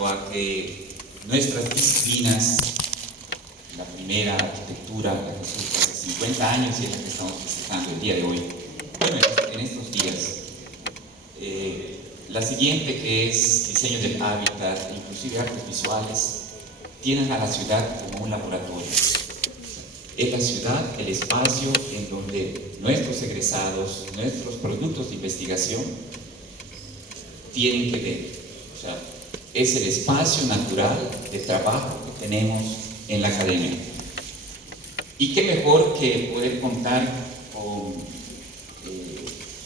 cuanto a que nuestras disciplinas, la primera, arquitectura, que resulta de 50 años y es la que estamos festejando el día de hoy, bueno, en estos días. La siguiente, que es diseño del hábitat, inclusive artes visuales, tienen a la ciudad como un laboratorio. Es la ciudad el espacio en donde nuestros egresados, nuestros productos de investigación tienen que ver. O sea, es el espacio natural de trabajo que tenemos en la academia. Y qué mejor que poder contar con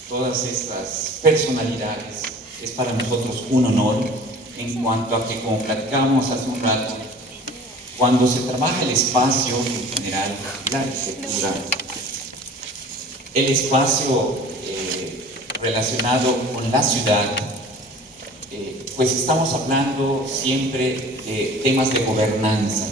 todas estas personalidades. Es para nosotros un honor, en cuanto a que, como platicábamos hace un rato, cuando se trabaja el espacio en general, la arquitectura, el espacio relacionado con la ciudad, pues estamos hablando siempre de temas de gobernanza.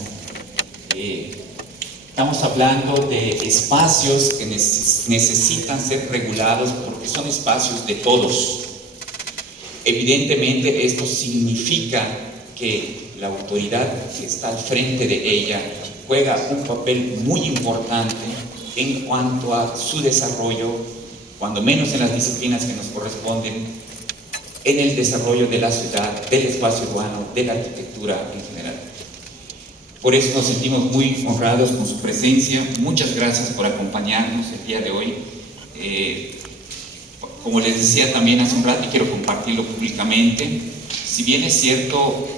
Estamos hablando de espacios que necesitan ser regulados porque son espacios de todos. Evidentemente esto significa que la autoridad que está al frente de ella juega un papel muy importante en cuanto a su desarrollo, cuando menos en las disciplinas que nos corresponden, en el desarrollo de la ciudad, del espacio urbano, de la arquitectura en general. Por eso nos sentimos muy honrados con su presencia. Muchas gracias por acompañarnos el día de hoy. Como les decía también hace un rato y quiero compartirlo públicamente, si bien es cierto,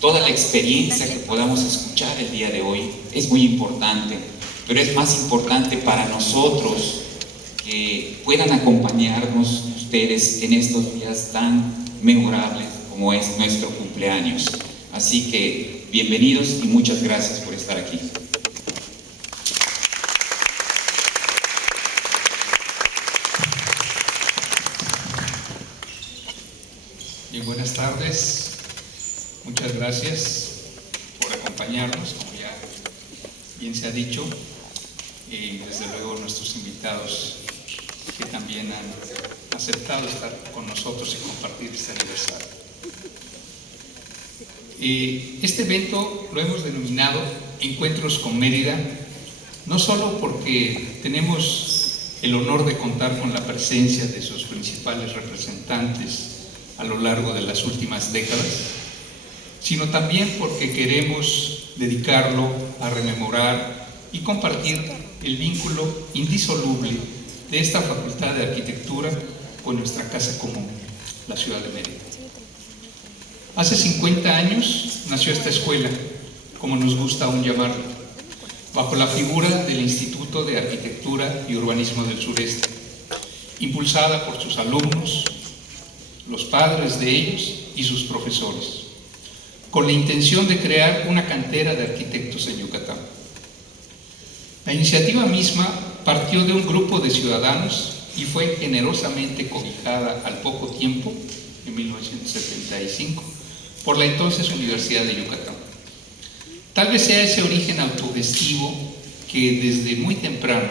toda la experiencia que podamos escuchar el día de hoy es muy importante, pero es más importante para nosotros que puedan acompañarnos ustedes en estos días tan memorables como es nuestro cumpleaños. Así que bienvenidos y muchas gracias por estar aquí. Bien, buenas tardes. Muchas gracias por acompañarnos, como ya bien se ha dicho, y desde luego nuestros invitados que también han aceptado estar con nosotros y compartir este aniversario. Este evento lo hemos denominado Encuentros con Mérida, no solo porque tenemos el honor de contar con la presencia de sus principales representantes a lo largo de las últimas décadas, sino también porque queremos dedicarlo a rememorar y compartir el vínculo indisoluble de esta Facultad de Arquitectura con nuestra casa común, la ciudad de Mérida. Hace 50 años nació esta escuela, como nos gusta aún llamarlo, bajo la figura del Instituto de Arquitectura y Urbanismo del Sureste, impulsada por sus alumnos, los padres de ellos y sus profesores, con la intención de crear una cantera de arquitectos en Yucatán. La iniciativa misma partió de un grupo de ciudadanos y fue generosamente cobijada al poco tiempo, en 1975, por la entonces Universidad de Yucatán. Tal vez sea ese origen autogestivo que desde muy temprano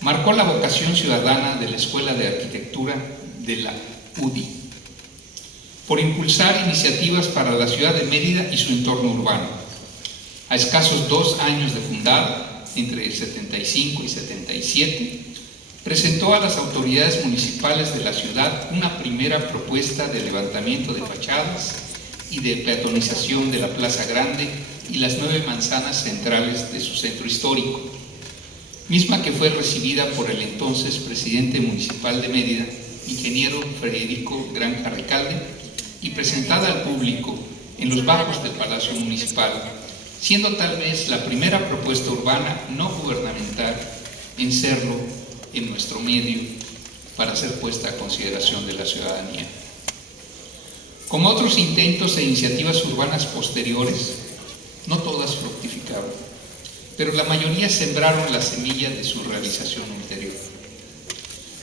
marcó la vocación ciudadana de la Escuela de Arquitectura de la UDI, por impulsar iniciativas para la ciudad de Mérida y su entorno urbano. A escasos 2 años de fundada, entre el 75 y 77, presentó a las autoridades municipales de la ciudad una primera propuesta de levantamiento de fachadas y de peatonización de la Plaza Grande y las 9 manzanas centrales de su centro histórico, misma que fue recibida por el entonces presidente municipal de Mérida, ingeniero Federico Granja Recalde, y presentada al público en los bajos del Palacio Municipal, siendo tal vez la primera propuesta urbana no gubernamental en serlo en nuestro medio para ser puesta a consideración de la ciudadanía. Como otros intentos e iniciativas urbanas posteriores, no todas fructificaron, pero la mayoría sembraron la semilla de su realización ulterior.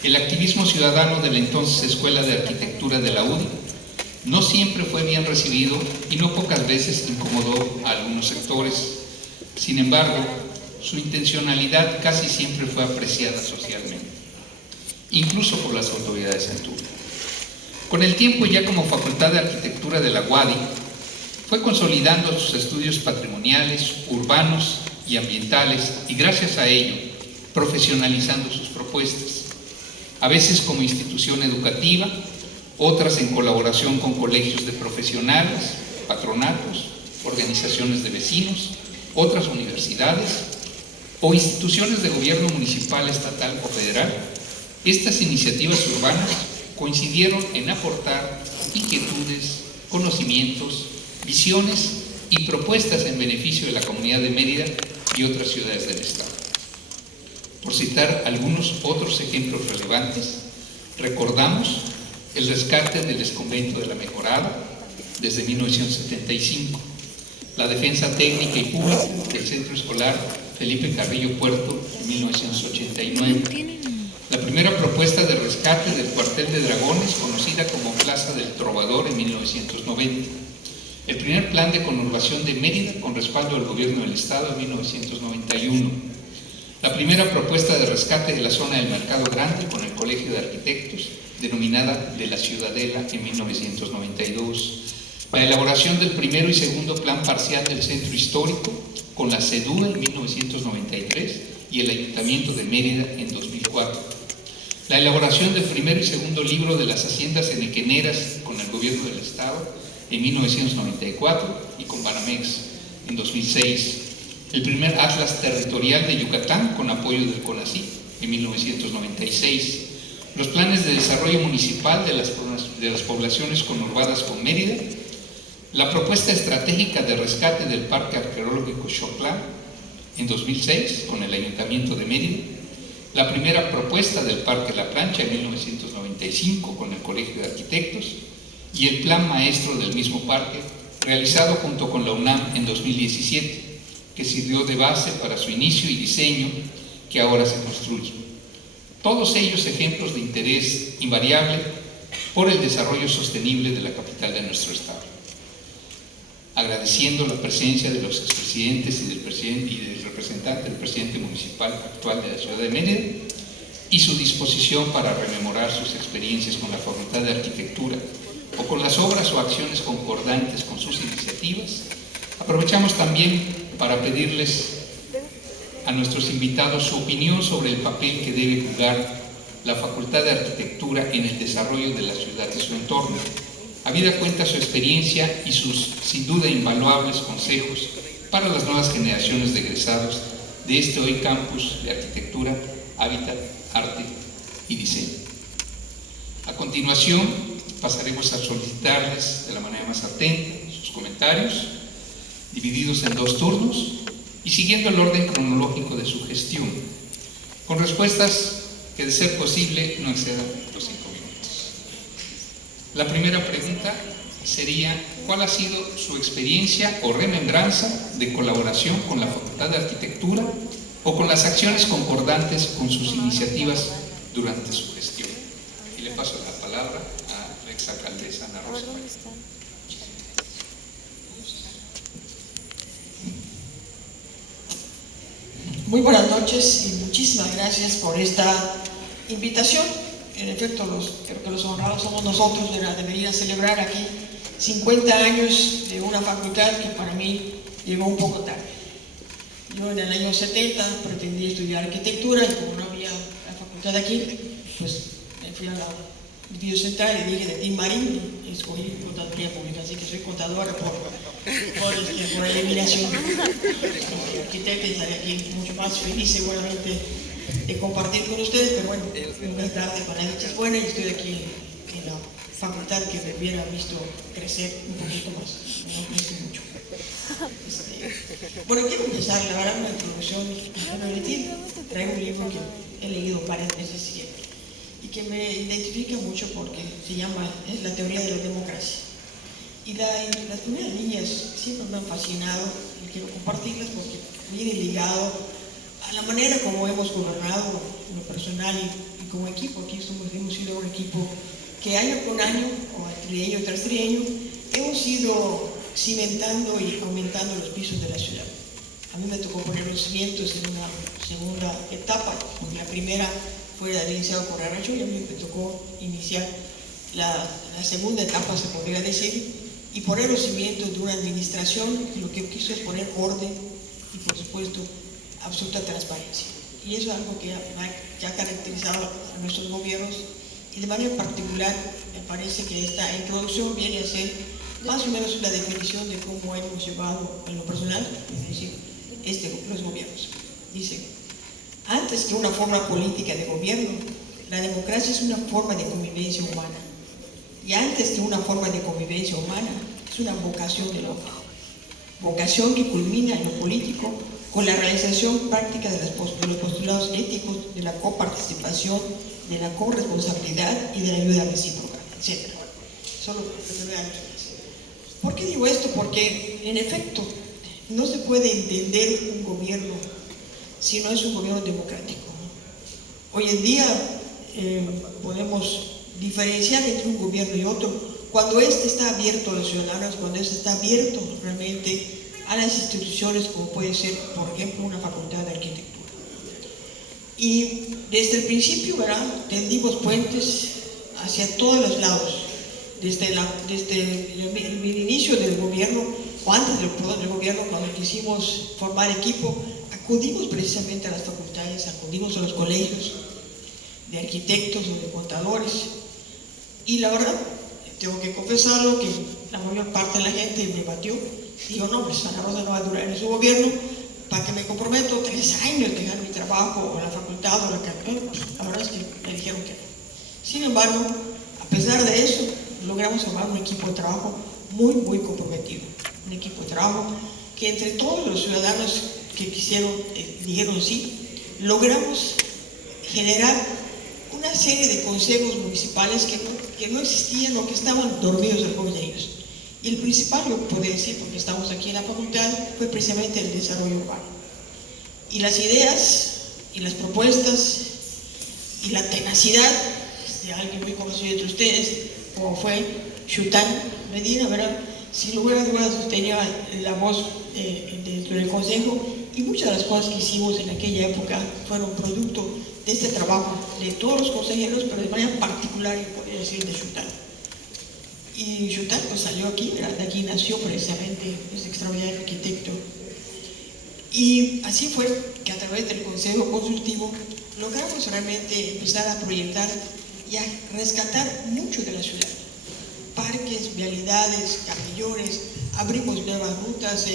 El activismo ciudadano de la entonces Escuela de Arquitectura de la UDI no siempre fue bien recibido y no pocas veces incomodó a algunos sectores. Sin embargo, su intencionalidad casi siempre fue apreciada socialmente, incluso por las autoridades en turno. Con el tiempo, ya como Facultad de Arquitectura de la UADY, fue consolidando sus estudios patrimoniales, urbanos y ambientales, y gracias a ello, profesionalizando sus propuestas, a veces como institución educativa, otras en colaboración con colegios de profesionales, patronatos, organizaciones de vecinos, otras universidades o instituciones de gobierno municipal, estatal o federal. Estas iniciativas urbanas coincidieron en aportar inquietudes, conocimientos, visiones y propuestas en beneficio de la comunidad de Mérida y otras ciudades del estado. Por citar algunos otros ejemplos relevantes, recordamos el rescate del exconvento de la Mejorada desde 1975, la defensa técnica y pública del centro escolar Felipe Carrillo Puerto en 1989, la primera propuesta de rescate del cuartel de Dragones, conocida como Plaza del Trovador, en 1990, el primer plan de conurbación de Mérida con respaldo del gobierno del estado en 1991, la primera propuesta de rescate de la zona del Mercado Grande con el Colegio de Arquitectos, denominada de la Ciudadela, en 1992, la elaboración del primero y segundo plan parcial del centro histórico con la CEDUA en 1993 y el Ayuntamiento de Mérida en 2004, la elaboración del primero y segundo libro de las haciendas enequeneras con el gobierno del estado en 1994 y con Banamex en 2006, el primer atlas territorial de Yucatán con apoyo del CONACYT en 1996, los planes de desarrollo municipal de las poblaciones conurbadas con Mérida, la propuesta estratégica de rescate del Parque Arqueológico Xoclán en 2006 con el Ayuntamiento de Mérida, la primera propuesta del Parque La Plancha en 1995 con el Colegio de Arquitectos y el plan maestro del mismo parque realizado junto con la UNAM en 2017, que sirvió de base para su inicio y diseño que ahora se construye. Todos ellos ejemplos de interés invariable por el desarrollo sostenible de la capital de nuestro estado. Agradeciendo la presencia de los expresidentes y del representante del presidente municipal actual de la ciudad de Mérida y su disposición para rememorar sus experiencias con la Facultad de Arquitectura o con las obras o acciones concordantes con sus iniciativas, aprovechamos también para pedirles a nuestros invitados su opinión sobre el papel que debe jugar la Facultad de Arquitectura en el desarrollo de la ciudad y su entorno, habida cuenta su experiencia y sus, sin duda, invaluables consejos para las nuevas generaciones de egresados de este hoy campus de Arquitectura, Hábitat, Arte y Diseño. A continuación, pasaremos a solicitarles de la manera más atenta sus comentarios, divididos en 2 turnos y siguiendo el orden cronológico de su gestión, con respuestas que, de ser posible, no excedan los 5 minutos. La primera pregunta sería: ¿cuál ha sido su experiencia o remembranza de colaboración con la Facultad de Arquitectura o con las acciones concordantes con sus iniciativas durante su gestión? Y le paso la palabra a la exalcaldesa Ana Rosa. Muy buenas noches y muchísimas gracias por esta invitación. En efecto, creo que los honrados somos nosotros de venir a celebrar aquí 50 años de una facultad que para mí llegó un poco tarde. Yo en el año 70 pretendí estudiar arquitectura y como no había la facultad aquí, pues me fui a la Distrito Central y dije de Tim Marín y escogí contaduría pública, así que soy contadora por eliminación. Soy arquitecta y estaré aquí mucho más feliz seguramente de compartir con ustedes, pero bueno, nunca es tarde para la dicha es buena y estoy aquí en la facultad que me hubiera visto crecer un poquito más, no crecí mucho. Bueno, quiero empezar, la verdad, una introducción. Traigo un libro que he leído varias veces y que me identifica mucho porque se llama La teoría de la democracia. Y las primeras líneas siempre me han fascinado y quiero compartirlas porque viene ligado a la manera como hemos gobernado en lo personal y como equipo. Aquí hemos sido un equipo que año con año, o trienio tras trienio, hemos ido cimentando y aumentando los pisos de la ciudad. A mí me tocó poner los cimientos en una segunda etapa, porque la primera fue la del licenciado Correa Racho y a mí me tocó iniciar la segunda etapa, se podría decir, y poner los cimientos de una administración que lo que quiso es poner orden y, por supuesto, absoluta transparencia. Y eso es algo que ha caracterizado a nuestros gobiernos, y de manera particular me parece que esta introducción viene a ser más o menos una definición de cómo hemos llevado en lo personal, es decir, los gobiernos. Dice: antes que una forma política de gobierno, la democracia es una forma de convivencia humana. Y antes que una forma de convivencia humana, es una vocación del hombre. Vocación que culmina en lo político con la realización práctica de los postulados éticos de la coparticipación, de la corresponsabilidad y de la ayuda recíproca, etc. Solo ¿por qué digo esto? Porque, en efecto, no se puede entender un gobierno si no es un gobierno democrático. Hoy en día podemos diferenciar entre un gobierno y otro cuando éste está abierto a los ciudadanos, cuando éste está abierto realmente a las instituciones, como puede ser, por ejemplo, una facultad de arquitectura. Y desde el principio, ¿verdad?, tendimos puentes hacia todos los lados. Desde el inicio del gobierno, o antes del gobierno, cuando quisimos formar equipo, acudimos precisamente a las facultades, acudimos a los colegios de arquitectos o de contadores. Y la verdad, tengo que confesarlo, que la mayor parte de la gente me batió. Digo, no, pues Ana Rosa no va a durar en su gobierno, para que me comprometo 3 años de dejar mi trabajo o la facultad o la carrera. Pues, la verdad es que me dijeron que no. Sin embargo, a pesar de eso, logramos formar un equipo de trabajo muy, muy comprometido. Un equipo de trabajo que entre todos los ciudadanos que dijeron sí, logramos generar una serie de consejos municipales que no existían o que estaban dormidos algunos de ellos. Y el principal, yo puedo decir, porque estamos aquí en la facultad, fue precisamente el desarrollo urbano. Y las ideas, y las propuestas, y la tenacidad de alguien muy conocido entre ustedes, como fue Chután Medina, ¿verdad? Sin lugar a dudas tenía la voz dentro del consejo, y muchas de las cosas que hicimos en aquella época fueron producto de este trabajo de todos los consejeros, pero de manera particular, yo podría decir, de Chután. Y Chután pues salió aquí, ¿verdad? De aquí nació precisamente ese extraordinario arquitecto. Y así fue que a través del consejo consultivo logramos realmente empezar a proyectar y a rescatar mucho de la ciudad. Parques, vialidades, camillones, abrimos nuevas rutas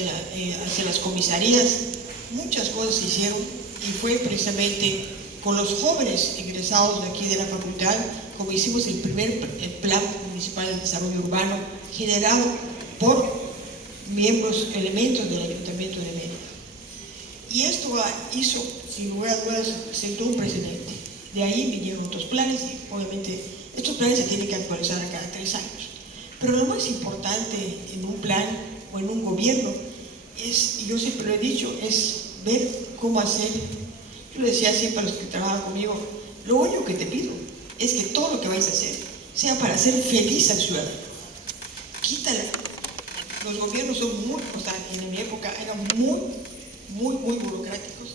hacia las comisarías, muchas cosas se hicieron, y fue precisamente con los jóvenes egresados de aquí de la facultad como hicimos el primer plan municipal de desarrollo urbano generado por elementos del Ayuntamiento de Mérida. Y esto hizo, sin lugar a dudas, sentó un precedente. De ahí vinieron otros planes, y obviamente estos planes se tienen que actualizar cada 3 años. Pero lo más importante en un plan o en un gobierno es, y yo siempre lo he dicho, es ver cómo hacer. Yo le decía siempre a los que trabajan conmigo, lo único que te pido es que todo lo que vais a hacer sea para hacer feliz al ciudadano. Quítala. Los gobiernos son muy, o sea, en mi época eran muy burocráticos,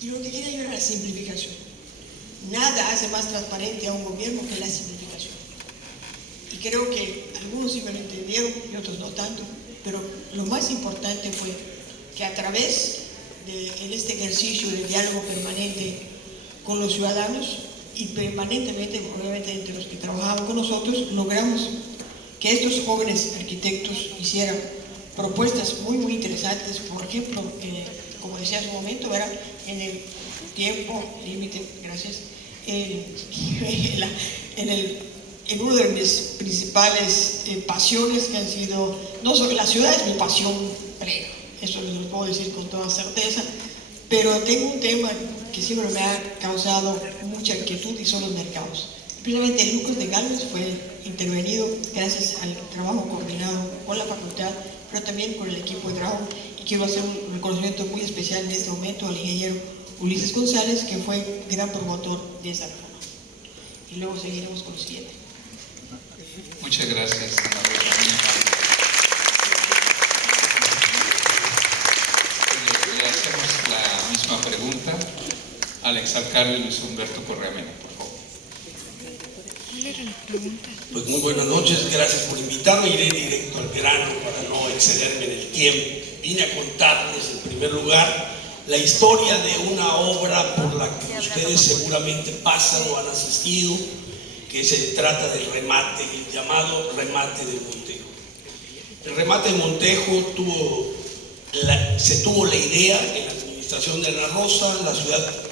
y lo que quería yo era la simplificación. Nada hace más transparente a un gobierno que la simplificación. Y creo que algunos sí me lo entendieron y otros no tanto, pero lo más importante fue que a través de este ejercicio de diálogo permanente con los ciudadanos y permanentemente, obviamente, entre los que trabajaban con nosotros, logramos que estos jóvenes arquitectos hicieran propuestas muy interesantes. Por ejemplo, como decía hace un momento, ¿verdad?, en el tiempo límite, gracias, en uno de mis principales pasiones, que han sido, no solo la ciudad es mi pasión plena, eso lo puedo decir con toda certeza, pero tengo un tema que siempre me ha causado mucha inquietud, y son los mercados. Precisamente el Lucas de Galvez fue intervenido gracias al trabajo coordinado con la facultad, pero también con el equipo de trabajo, y quiero hacer un reconocimiento muy especial en este momento al ingeniero Ulises González, que fue gran promotor de esa reforma. Y luego seguiremos con el siguiente. Muchas gracias. Le hacemos la misma pregunta al exalcalde Luis Humberto Correa Mena, por favor. Pues muy buenas noches, gracias por invitarme. Iré directo al grano para no excederme en el tiempo. Vine a contarles en primer lugar la historia de una obra por la que ustedes seguramente pasan o han asistido, que se trata del remate, el llamado remate de Montejo. El remate de Montejo se tuvo la idea en la administración de Ana Rosa. La ciudad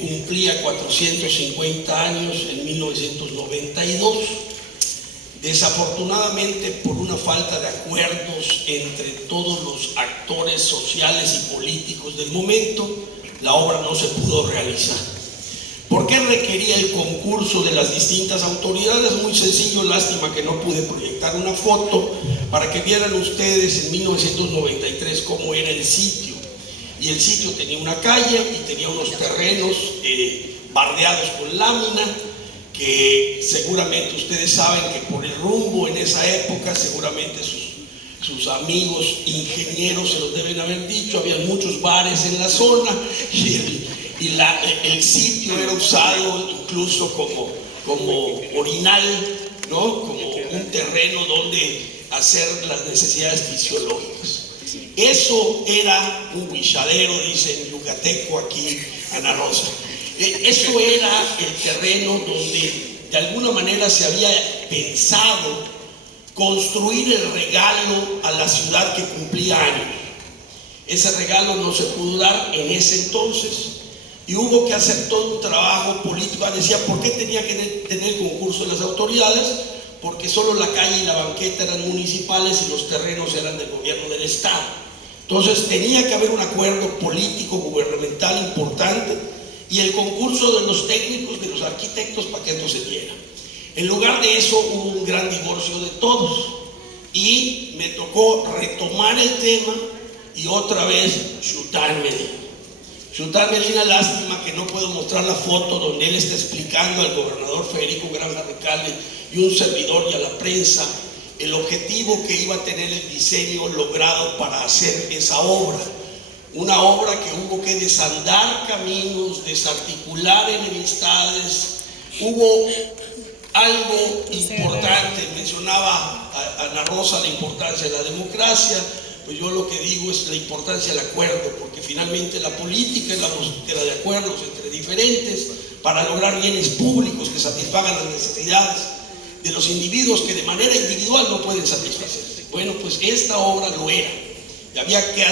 cumplía 450 años en 1992. Desafortunadamente, por una falta de acuerdos entre todos los actores sociales y políticos del momento, la obra no se pudo realizar. ¿Por qué requería el concurso de las distintas autoridades? Muy sencillo, lástima que no pude proyectar una foto para que vieran ustedes en 1993 cómo era el sitio. Y el sitio tenía una calle y tenía unos terrenos bardeados con lámina, que seguramente ustedes saben que por el rumbo en esa época, seguramente sus amigos ingenieros se los deben haber dicho, había muchos bares en la zona y el sitio era usado incluso como orinal, ¿no? Como un terreno donde hacer las necesidades fisiológicas. Eso era un huichadero, dice en yucateco aquí Ana Rosa. Eso era el terreno donde de alguna manera se había pensado construir el regalo a la ciudad que cumplía años. Ese regalo no se pudo dar en ese entonces y hubo que hacer todo un trabajo político. Decía, ¿por qué tenía que tener concurso de las autoridades? Porque solo la calle y la banqueta eran municipales y los terrenos eran del gobierno del Estado. Entonces tenía que haber un acuerdo político gubernamental importante y el concurso de los técnicos, de los arquitectos, para que esto se diera. En lugar de eso hubo un gran divorcio de todos y me tocó retomar el tema y otra vez chutar Medina. Chutar Medina, lástima que no puedo mostrar la foto donde él está explicando al gobernador Federico Granja Recalde y un servidor y a la prensa el objetivo que iba a tener el diseño logrado para hacer esa obra. Una obra que hubo que desandar caminos, desarticular enemistades. Hubo algo importante, mencionaba a Ana Rosa la importancia de la democracia, pues yo lo que digo es la importancia del acuerdo, porque finalmente la política es la búsqueda de acuerdos entre diferentes para lograr bienes públicos que satisfagan las necesidades de los individuos que de manera individual no pueden satisfacerse. Bueno, pues esta obra lo era, y había que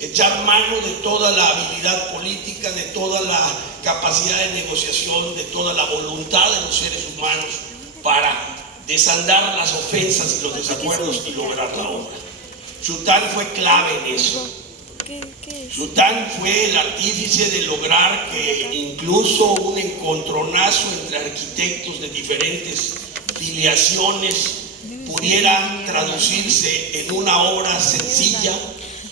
echar mano de toda la habilidad política, de toda la capacidad de negociación, de toda la voluntad de los seres humanos para desandar las ofensas y los desacuerdos y lograr la obra. Chután fue clave en eso. Chután fue el artífice de lograr que incluso un encontronazo entre arquitectos de diferentes filiaciones pudiera traducirse en una obra sencilla.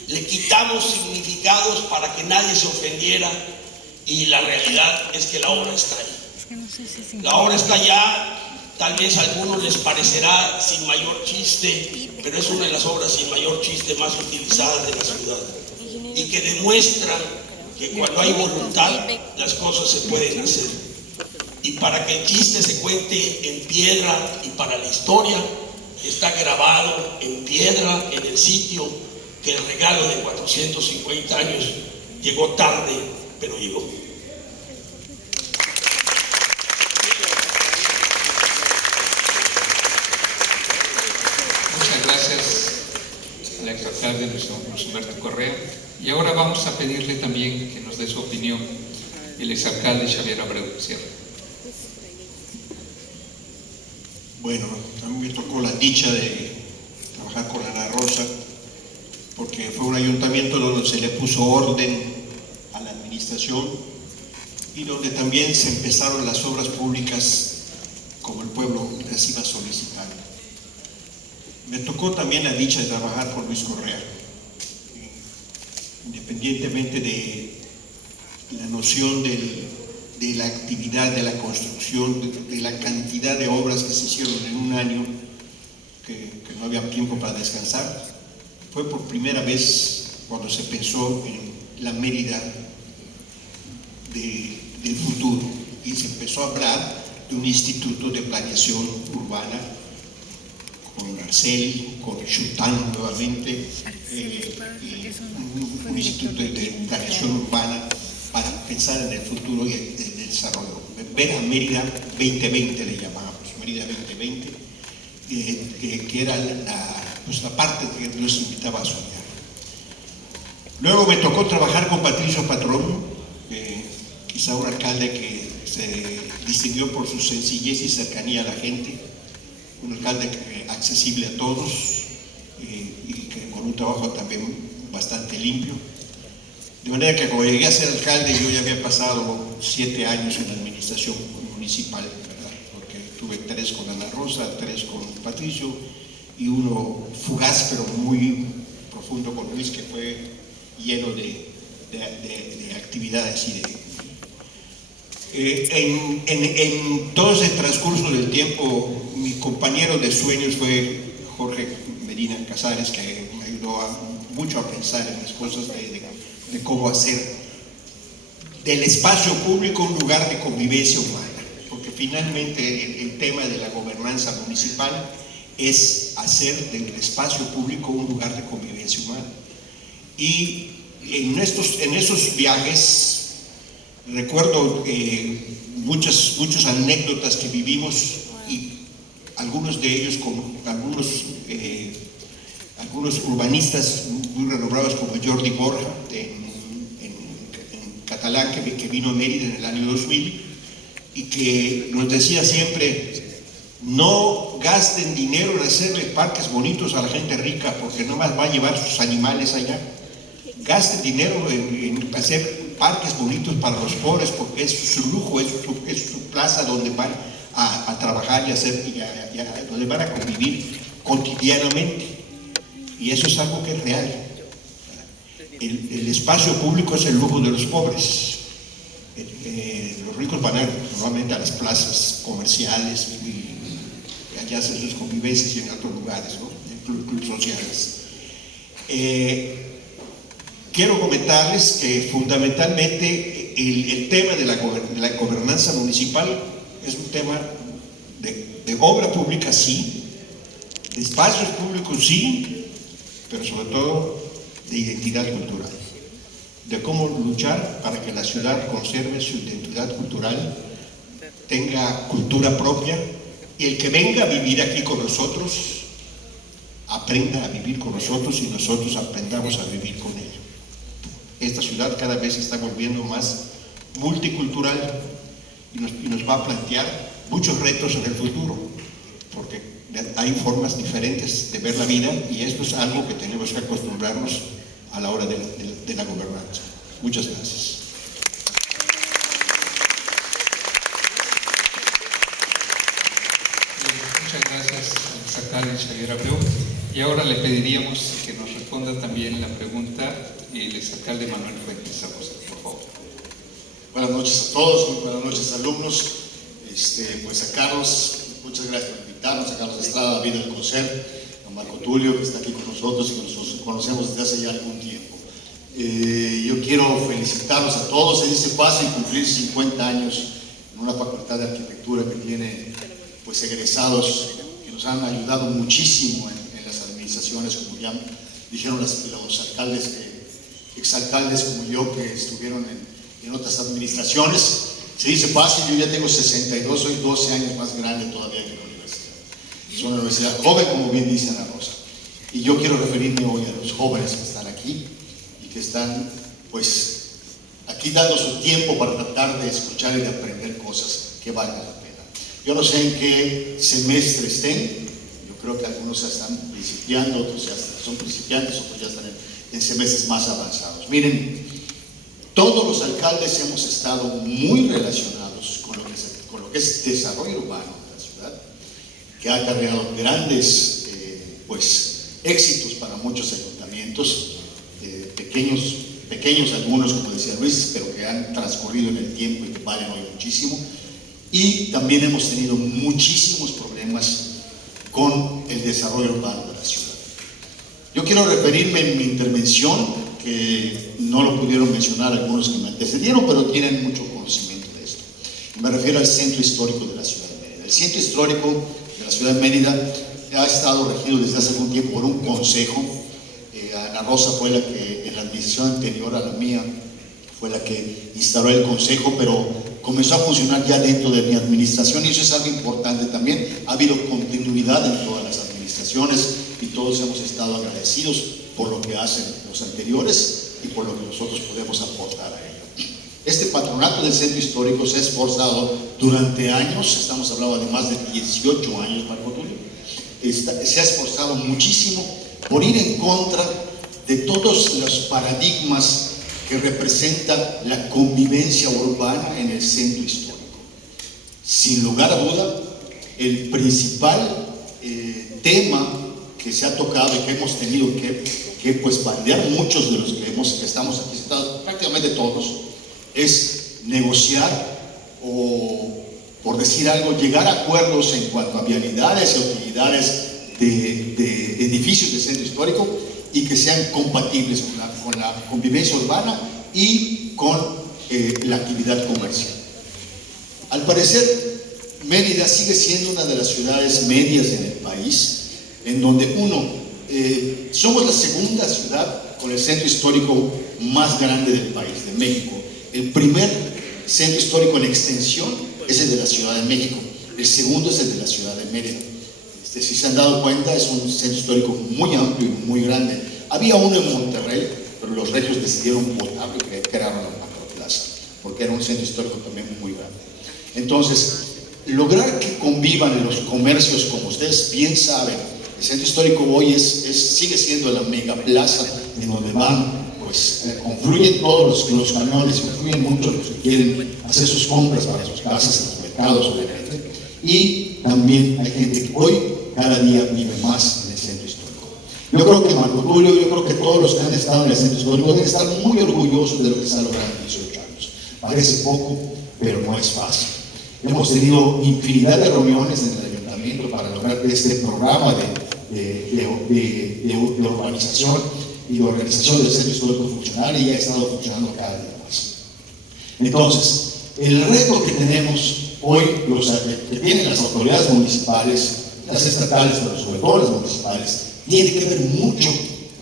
Le quitamos significados para que nadie se ofendiera y la realidad es que la obra está ahí. La obra está allá, tal vez a algunos les parecerá sin mayor chiste, pero es una de las obras sin mayor chiste más utilizadas de la ciudad y que demuestran que cuando hay voluntad las cosas se pueden hacer. Y para que el chiste se cuente en piedra y para la historia, está grabado en piedra en el sitio que el regalo de 450 años llegó tarde, pero llegó. Muchas gracias al exalcalde Luis Humberto Correa. Y ahora vamos a pedirle también que nos dé su opinión el exalcalde Xavier Abreu Sierra. Bueno, a mí me tocó la dicha de trabajar con Ana Rosa, porque fue un ayuntamiento donde se le puso orden a la administración y donde también se empezaron las obras públicas como el pueblo las iba solicitando. Me tocó también la dicha de trabajar con Luis Correa, independientemente de la noción de la actividad, de la construcción, de la cantidad de obras que se hicieron en un año, que no había tiempo para descansar. Fue por primera vez cuando se pensó en la Mérida del futuro y se empezó a hablar un instituto de planeación urbana con Arcel, con Chután nuevamente, un instituto de planeación urbana para pensar en el futuro y el desarrollo. Ver a Mérida 2020 le llamábamos, Mérida 2020, que era la parte que nos invitaba a soñar. Luego me tocó trabajar con Patricio Patrón, quizá un alcalde que se distinguió por su sencillez y cercanía a la gente, un alcalde accesible a todos y que con un trabajo también bastante limpio. De manera que cuando llegué a ser alcalde yo ya había pasado 7 años en la administración municipal, ¿verdad? Porque tuve 3 con Ana Rosa, 3 con Patricio y uno fugaz pero muy profundo con Luis, que fue lleno de actividades y en todo ese transcurso del tiempo, mi compañero de sueños fue Jorge Medina Casares, que me ayudó mucho a pensar en las cosas de cómo hacer del espacio público un lugar de convivencia humana, porque finalmente el tema de la gobernanza municipal es hacer del espacio público un lugar de convivencia humana. Y en esos viajes recuerdo muchas anécdotas que vivimos, y algunos de ellos con algunos urbanistas muy renombrados como Jordi Borja en catalán, que vino a Mérida en el año 2000 y que nos decía siempre: no gasten dinero en hacerle parques bonitos a la gente rica, porque no más va a llevar sus animales allá. Gasten dinero en hacer parques bonitos para los pobres, porque es su lujo, es su plaza donde van a trabajar y donde van a convivir cotidianamente. Y eso es algo que es real. El espacio público es el lujo de los pobres. Los ricos van normalmente a las plazas comerciales y allá hacen sus convivencias y en otros lugares, ¿no? En clubes sociales. Quiero comentarles que fundamentalmente el tema de la gobernanza municipal es un tema de obra pública, sí, de espacios públicos, sí, pero sobre todo de identidad cultural, de cómo luchar para que la ciudad conserve su identidad cultural, tenga cultura propia, y el que venga a vivir aquí con nosotros aprenda a vivir con nosotros y nosotros aprendamos a vivir con ella. Esta ciudad cada vez se está volviendo más multicultural y nos va a plantear muchos retos en el futuro, porque hay formas diferentes de ver la vida, y esto es algo que tenemos que acostumbrarnos a la hora de la gobernanza. Muchas gracias. Muchas gracias al alcalde Xavier Abreu. Y ahora le pediríamos que nos responda también la pregunta el exalcalde Manuel Fuentes Zaposa, por favor. Buenas noches a todos, muy buenas noches alumnos. Pues a Carlos, muchas gracias por invitarnos, a Carlos Estrada, David Alcocer, a Marco Tulio, que está aquí con nosotros y que nos conocemos desde hace ya algún tiempo. Yo quiero felicitarlos a todos en este paso y cumplir 50 años en una facultad de arquitectura que tiene pues egresados que nos han ayudado muchísimo en las administraciones, como ya dijeron los alcaldes, exalcaldes como yo que estuvieron en otras administraciones. Se dice fácil, yo ya tengo 62, soy 12 años más grande todavía que la universidad. Es una universidad joven, como bien dice Ana Rosa. Y yo quiero referirme hoy a los jóvenes que están aquí y que están pues aquí dando su tiempo para tratar de escuchar y de aprender cosas que valgan la pena. Yo no sé en qué semestre estén, yo creo que algunos ya están principiando, otros ya son principiantes, otros ya están en semestres más avanzados. Miren, todos los alcaldes hemos estado muy relacionados con lo que es desarrollo urbano de la ciudad, que ha acarreado grandes éxitos para muchos ayuntamientos, pequeños algunos, como decía Luis, pero que han transcurrido en el tiempo y que valen hoy muchísimo. Y también hemos tenido muchísimos problemas con el desarrollo urbano de la ciudad. Yo quiero referirme en mi intervención, que no lo pudieron mencionar algunos que me antecedieron, pero tienen mucho conocimiento de esto. Me refiero al centro histórico de la ciudad de Mérida. El centro histórico de la ciudad de Mérida ha estado regido desde hace algún tiempo por un consejo. Ana Rosa fue la que, en la administración anterior a la mía, fue la que instaló el consejo, pero comenzó a funcionar ya dentro de mi administración, y eso es algo importante también. Ha habido continuidad en todas las administraciones y todos hemos estado agradecidos por lo que hacen los anteriores y por lo que nosotros podemos aportar a ello. Este patronato del centro histórico se ha esforzado durante años, estamos hablando de más de 18 años, Marco Tulio, se ha esforzado muchísimo por ir en contra de todos los paradigmas que representa la convivencia urbana en el centro histórico. Sin lugar a duda, el principal tema que se ha tocado y que hemos tenido que pues bandear muchos de los que estamos aquí sentados, prácticamente todos, es negociar o, por decir algo, llegar a acuerdos en cuanto a vialidades y utilidades de edificios del centro histórico y que sean compatibles con la convivencia urbana y con la actividad comercial. Al parecer, Mérida sigue siendo una de las ciudades medias en el país, en donde somos la segunda ciudad con el centro histórico más grande del país, de México. El primer centro histórico en extensión es el de la Ciudad de México, el segundo es el de la Ciudad de Mérida. Si se han dado cuenta, es un centro histórico muy amplio y muy grande. Había uno en Monterrey, pero los regios decidieron votarlo y crearon la Macroplaza, porque era un centro histórico también muy grande. Entonces, lograr que convivan los comercios, como ustedes bien saben, el centro histórico hoy sigue siendo la megaplaza en donde van, pues confluyen todos los camiones, confluyen muchos los que quieren hacer sus compras para sus casas, en los mercados, obviamente, y también hay gente que hoy cada día vive más en el centro histórico. Yo creo que Marco Tulio, yo creo que todos los que han estado en el centro histórico deben estar muy orgullosos de lo que se ha logrado en 18 años. Parece poco, pero no es fácil. Hemos tenido infinidad de reuniones en el ayuntamiento para lograr que este programa de urbanización y de organización del centro histórico funcionara, y ha estado funcionando cada día más. Entonces, el reto que tenemos hoy, que tienen las autoridades municipales, las estatales, pero sobre todo las municipales, tiene que ver mucho,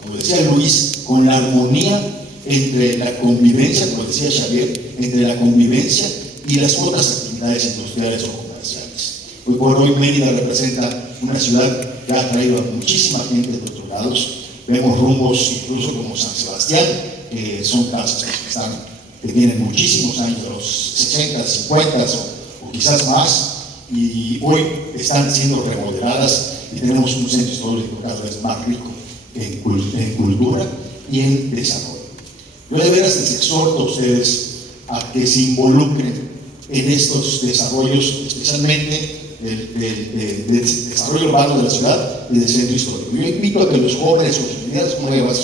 como decía Luis, con la armonía entre la convivencia, como decía Xavier, entre la convivencia y las otras actividades industriales o comerciales. Hoy por hoy Mérida representa una ciudad que ha traído a muchísima gente de otros lados. Vemos rumbos incluso como San Sebastián, que son casas que tienen muchísimos años, de los 60, 50 o quizás más, y hoy están siendo remodeladas y tenemos un centro histórico cada vez más rico en cultura y en desarrollo. Yo de veras les exhorto a ustedes a que se involucren en estos desarrollos, especialmente del desarrollo urbano de la ciudad y del centro histórico. Yo invito a que los jóvenes o las unidades nuevas,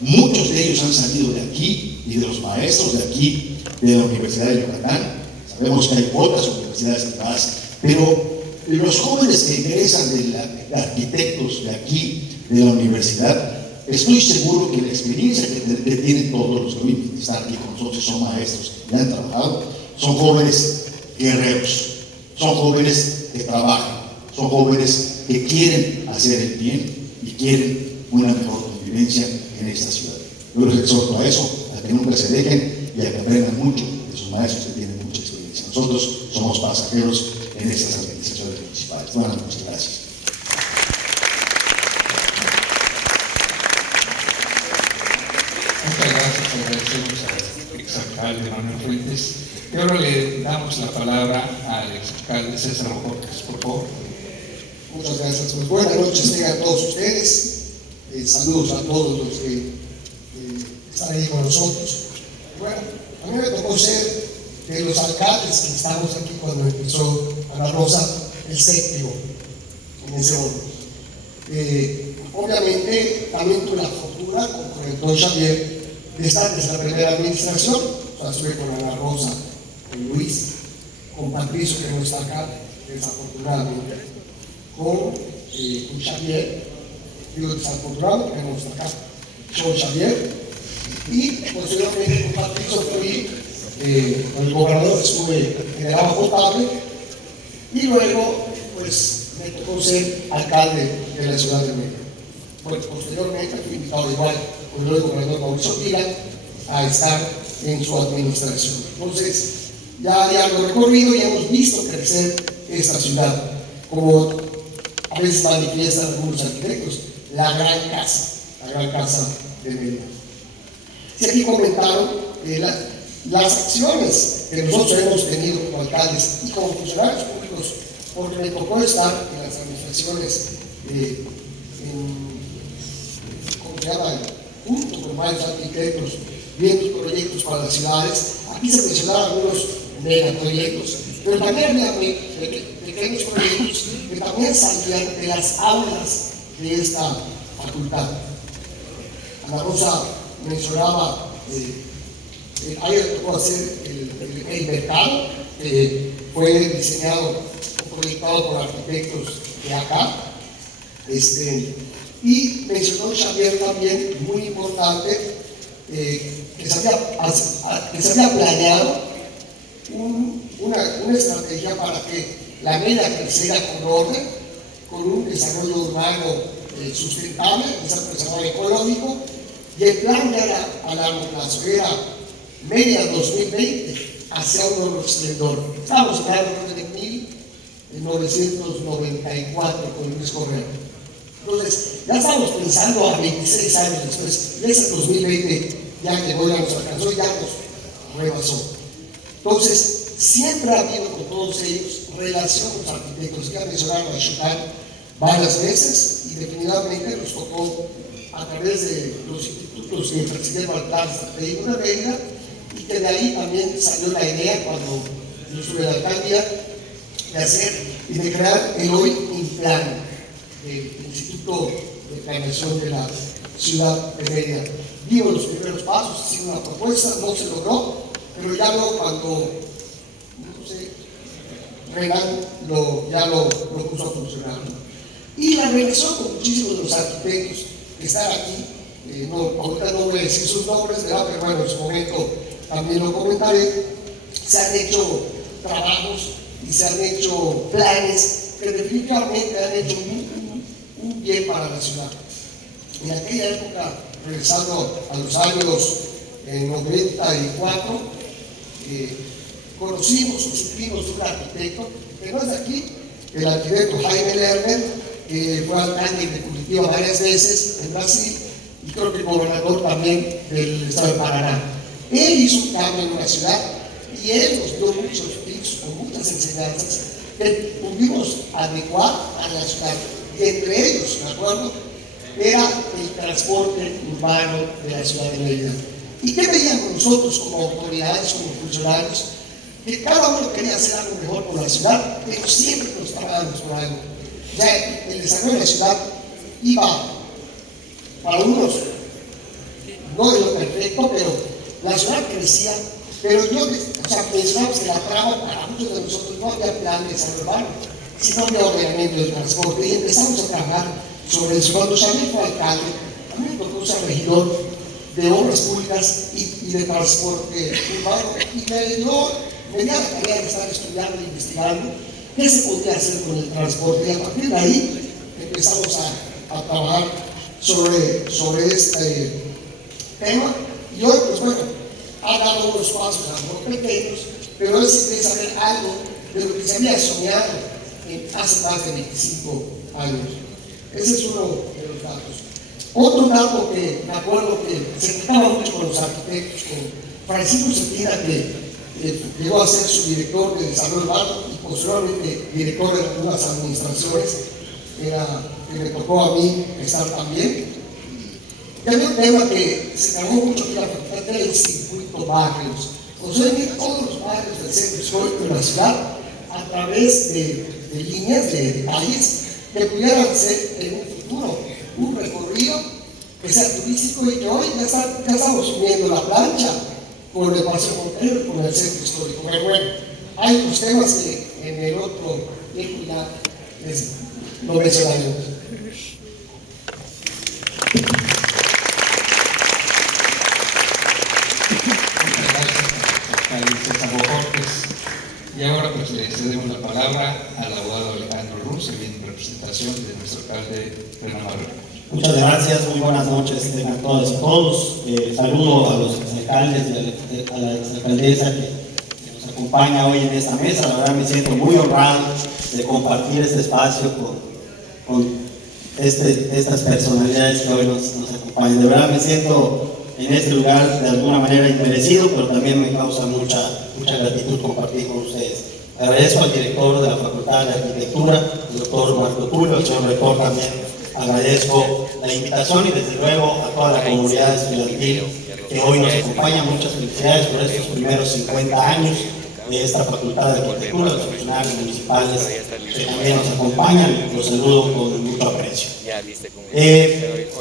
muchos de ellos han salido de aquí y de los maestros de aquí, de la Universidad de Yucatán. Sabemos que hay otras universidades privadas, pero los jóvenes que egresan de arquitectos de aquí, de la universidad, estoy seguro que la experiencia que tienen todos los que están aquí con nosotros, son maestros y han trabajado, son jóvenes guerreros, son jóvenes que trabajan, son jóvenes que quieren hacer el bien y quieren una mejor convivencia en esta ciudad. Yo los exhorto a eso, a que nunca se dejen y a que aprendan mucho de sus maestros que tienen mucha experiencia. Nosotros somos pasajeros en estas administraciones municipales. Buenas noches, gracias. Muchas gracias, agradecemos al exalcalde Manuel Fuentes. Y ahora le damos la palabra al exalcalde César Borges, por favor. Muchas gracias. Pues buenas noches tengan todos ustedes. Saludos a todos los que están ahí con nosotros. Bueno, a mí me tocó ser de los alcaldes que estamos aquí cuando empezó Ana Rosa el séptimo en ese orden. Obviamente también tuve la fortuna con el don Xavier de estar desde la primera administración. O sea, estuve con Ana Rosa, con Luis, con Patricio, que no está acá, desafortunadamente, con Xavier, digo desafortunado, que no está acá, con Xavier, y posteriormente con Patricio fui con el gobernador estuve en el agua potable y luego pues me tocó ser alcalde de la ciudad de Mérida. Bueno, posteriormente fui invitado igual por el gobernador Mauricio Vila a estar en su administración. Entonces, ya lo recorrido y hemos visto crecer esta ciudad, como a veces manifiestan algunos arquitectos, la gran casa de Mérida. Si aquí comentaron las acciones que nosotros hemos tenido como alcaldes y como funcionarios públicos, porque me tocó estar en las administraciones, ¿cómo se llama?, junto con varios arquitectos, viendo proyectos para las ciudades. Aquí se mencionaron algunos megaproyectos, pero también había pequeños proyectos que también salían de las aulas de esta facultad. Ana Rosa mencionaba, ahí le tocó hacer el mercado, que fue diseñado o proyectado por arquitectos de acá, y mencionó Xavier también, muy importante, que se había planeado una estrategia para que la Mérida creciera con orden, con un desarrollo urbano sustentable, desarrollo ecológico, y el plan ya era a largo plazo, era Mérida 2020 hacia un nuevo esplendor. Estábamos hablando de 1994 con Luis Correa. Entonces, ya estamos pensando a 26 años después, y ese 2020 ya llegó, ya nos alcanzó, ya nos rebasó. Entonces, siempre ha habido con todos ellos relación con los arquitectos, ya mencionaron a Chopin varias veces, y definitivamente nos tocó a través de los institutos que presidía Baltar de una Mérida, y que de ahí también salió la idea cuando yo estuve en la alcaldía de hacer y de crear el hoy Implan, el Instituto de Planeación de la Ciudad de Mérida. Dimos los primeros pasos, hicimos una propuesta, no se logró, pero ya luego cuando, no sé, Renan ya lo puso a funcionar. Y la relación con muchísimos de los arquitectos que están aquí, ahorita no voy a decir sus nombres, ¿verdad? Pero bueno, en su momento también lo comentaré, se han hecho trabajos y se han hecho planes que definitivamente han hecho un bien para la ciudad. En aquella época, regresando a los años 94, conocimos o supimos de un arquitecto que no es de aquí, el arquitecto Jaime Lerner, que fue alcalde de Curitiba varias veces en Brasil, y creo que el gobernador también del estado de Paraná. Él hizo un cambio en una ciudad y él nos dio muchos tips o muchas enseñanzas que pudimos adecuar a la ciudad. Y entre ellos, me acuerdo, era el transporte urbano de la ciudad de Mérida. ¿Y qué veíamos nosotros como autoridades, como funcionarios? Que cada uno quería hacer algo mejor por la ciudad, pero siempre nos estábamos por algo. Ya el desarrollo de la ciudad iba para unos, no de lo perfecto, pero la ciudad crecía, pero pensábamos que la trama para muchos de nosotros no había plan de desarrollo urbano, sino había ordenamiento del transporte, y empezamos a trabajar sobre eso. Cuando Xavier fue alcalde, a mí me tocó ser regidor de obras públicas y de transporte urbano, y me dio la tarea de estar estudiando e investigando qué se podía hacer con el transporte, y a partir de ahí empezamos a trabajar sobre este tema, y hoy, pues bueno, ha dado unos pasos a lo mejor pequeños, pero es saber algo de lo que se había soñado hace más de 25 años. Ese es uno de los datos. Otro dato que me acuerdo que se trataba mucho con los arquitectos, con Francisco Cetina, que llegó a ser su director de desarrollo urbano y posteriormente director de algunas administraciones, que me tocó a mí estar también. Y había un tema que se cargó mucho aquí en la facultad, era el circuito barrios. Construir todos los barrios del centro histórico de la ciudad a través de líneas, de calles, que pudieran ser en un futuro un recorrido que sea turístico, y que hoy ya estamos subiendo la plancha con el Paseo Montero, con el centro histórico. Pero bueno, hay otros temas que en el otro tiempo ya lo mencionaremos. Muchas gracias, alcalde. pues le cedemos la palabra al abogado Alejandro Ruz, en representación de nuestro alcalde Renan Barrera. Muchas gracias, muy buenas noches a todas y todos. Saludo a los exalcaldes y a la exalcaldesa que nos acompaña hoy en esta mesa. La verdad me siento muy honrado de compartir este espacio con estas personalidades que hoy nos acompañan. De verdad me siento en este lugar de alguna manera inmerecido, pero también me causa mucha gratitud compartir con ustedes. Agradezco al director de la Facultad de Arquitectura, el doctor Marco Tulio, al señor rector también. Agradezco la invitación y desde luego a toda la comunidad estudiantil que hoy nos acompaña. Muchas felicidades por estos primeros 50 años de esta Facultad de Arquitectura, los funcionarios municipales que también nos acompañan. Los saludo con mucho aprecio.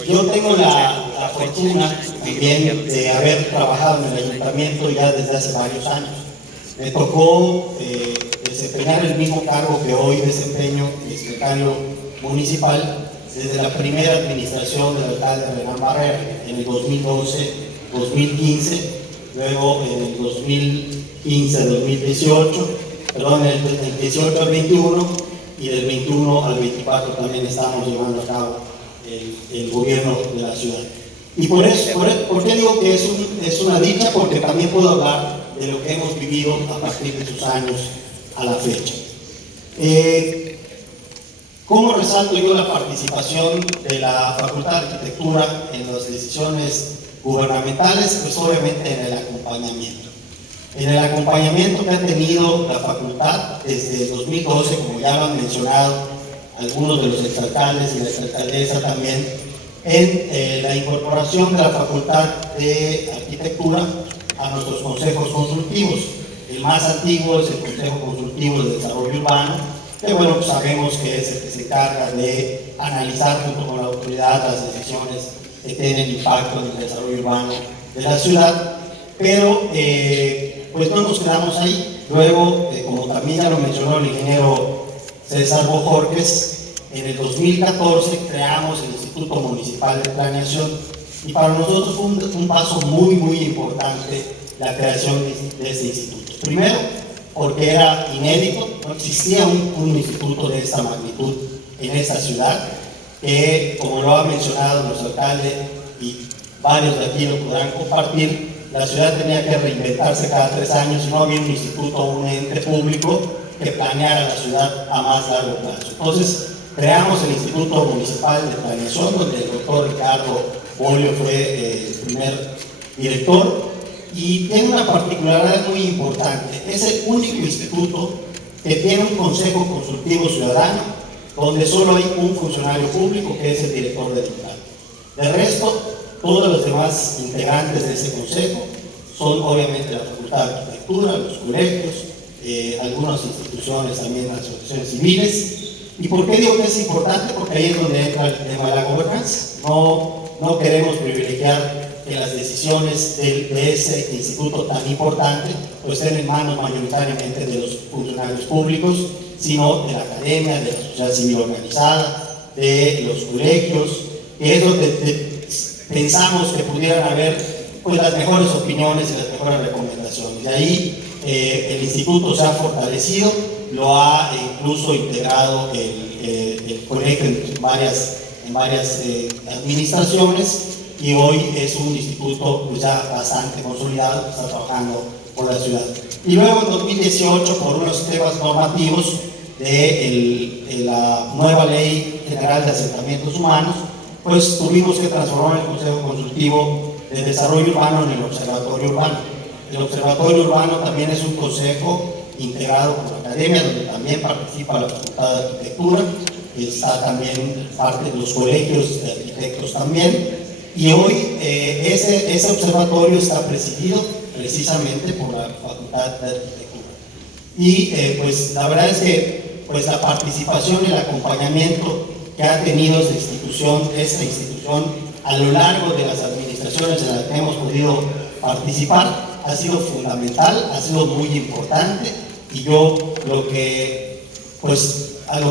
Yo tengo la fortuna también de haber trabajado en el ayuntamiento ya desde hace varios años. Me tocó desempeñar el mismo cargo que hoy desempeño, el secretario municipal, desde la primera administración del alcalde Renan Barrera, en el 2012-2015, luego en el 2015-2018, perdón, en el 18 al 21, y del 21 al 24 también estamos llevando a cabo el gobierno de la ciudad. Y por qué digo que es una dicha? Porque también puedo hablar de lo que hemos vivido a partir de sus años a la fecha. ¿Cómo resalto yo la participación de la Facultad de Arquitectura en las decisiones gubernamentales? Pues obviamente en el acompañamiento. En el acompañamiento que ha tenido la facultad desde el 2012, como ya lo han mencionado algunos de los exalcaldes y la exalcaldesa también, en la incorporación de la Facultad de Arquitectura a nuestros consejos consultivos. El más antiguo es el Consejo Consultivo de Desarrollo Urbano, que bueno, pues sabemos que es el que se encarga de analizar junto con la autoridad las decisiones que tienen impacto en el desarrollo urbano de la ciudad, pero pues no nos quedamos ahí. Luego, como también ya lo mencionó el ingeniero César Bojorquez, en el 2014 creamos el Instituto Municipal de Planeación, y para nosotros fue un paso muy importante la creación de este instituto. Primero, porque era inédito, no existía un instituto de esta magnitud en esta ciudad, que como lo ha mencionado nuestro alcalde y varios de aquí lo podrán compartir, la ciudad tenía que reinventarse cada 3 años y no había un instituto o un ente público que planeara la ciudad a más largo plazo. Entonces creamos el Instituto Municipal de Planeación, donde el doctor Ricardo Bolio fue el primer director, y tiene una particularidad muy importante. Es el único instituto que tiene un consejo consultivo ciudadano donde solo hay un funcionario público, que es el director del lugar. De resto, todos los demás integrantes de ese consejo son obviamente la Facultad de Arquitectura, los colegios, algunas instituciones también, las asociaciones civiles. ¿Y por qué digo que es importante? Porque ahí es donde entra el tema de la gobernanza. No queremos privilegiar que las decisiones de ese instituto tan importante pues estén en manos mayoritariamente de los funcionarios públicos, sino de la academia, de la sociedad civil organizada, de los colegios, que es donde pensamos que pudieran haber pues las mejores opiniones y las mejores recomendaciones. De ahí el instituto se ha fortalecido, lo ha incluso integrado el colegio en varias administraciones, y hoy es un instituto pues ya bastante consolidado que está trabajando por la ciudad. Y luego en 2018, por unos temas normativos de la nueva Ley General de Asentamientos Humanos, pues tuvimos que transformar el Consejo Consultivo de Desarrollo Urbano en el Observatorio Urbano. El Observatorio Urbano también es un consejo integrado por la academia, donde también participa la Facultad de Arquitectura, está también parte de los colegios de arquitectos también. Y hoy ese observatorio está presidido precisamente por la Facultad de Arquitectura. Y pues la verdad es que pues la participación y el acompañamiento que ha tenido esta institución a lo largo de las administraciones en las que hemos podido participar ha sido fundamental, ha sido muy importante, y yo a lo que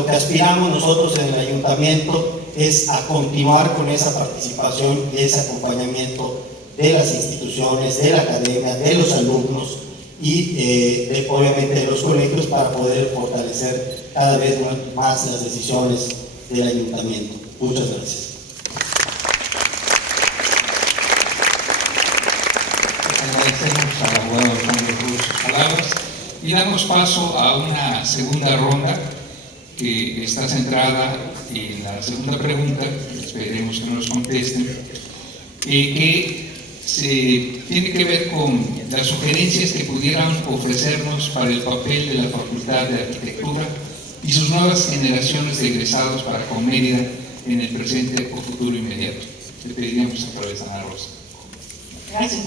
aspiramos nosotros en el ayuntamiento es a continuar con esa participación y ese acompañamiento de las instituciones, de la academia, de los alumnos, y obviamente de los colegios para poder fortalecer cada vez más las decisiones del ayuntamiento. Muchas gracias. Agradecemos al abogado Alejandro Cruz sus palabras y damos paso a una segunda ronda que está centrada en la segunda pregunta, esperemos que nos contesten, que tiene que ver con las sugerencias que pudieran ofrecernos para el papel de la Facultad de Arquitectura y sus nuevas generaciones de egresados para con Mérida en el presente o futuro inmediato. Le pediríamos a través de Ana Rosa. Gracias.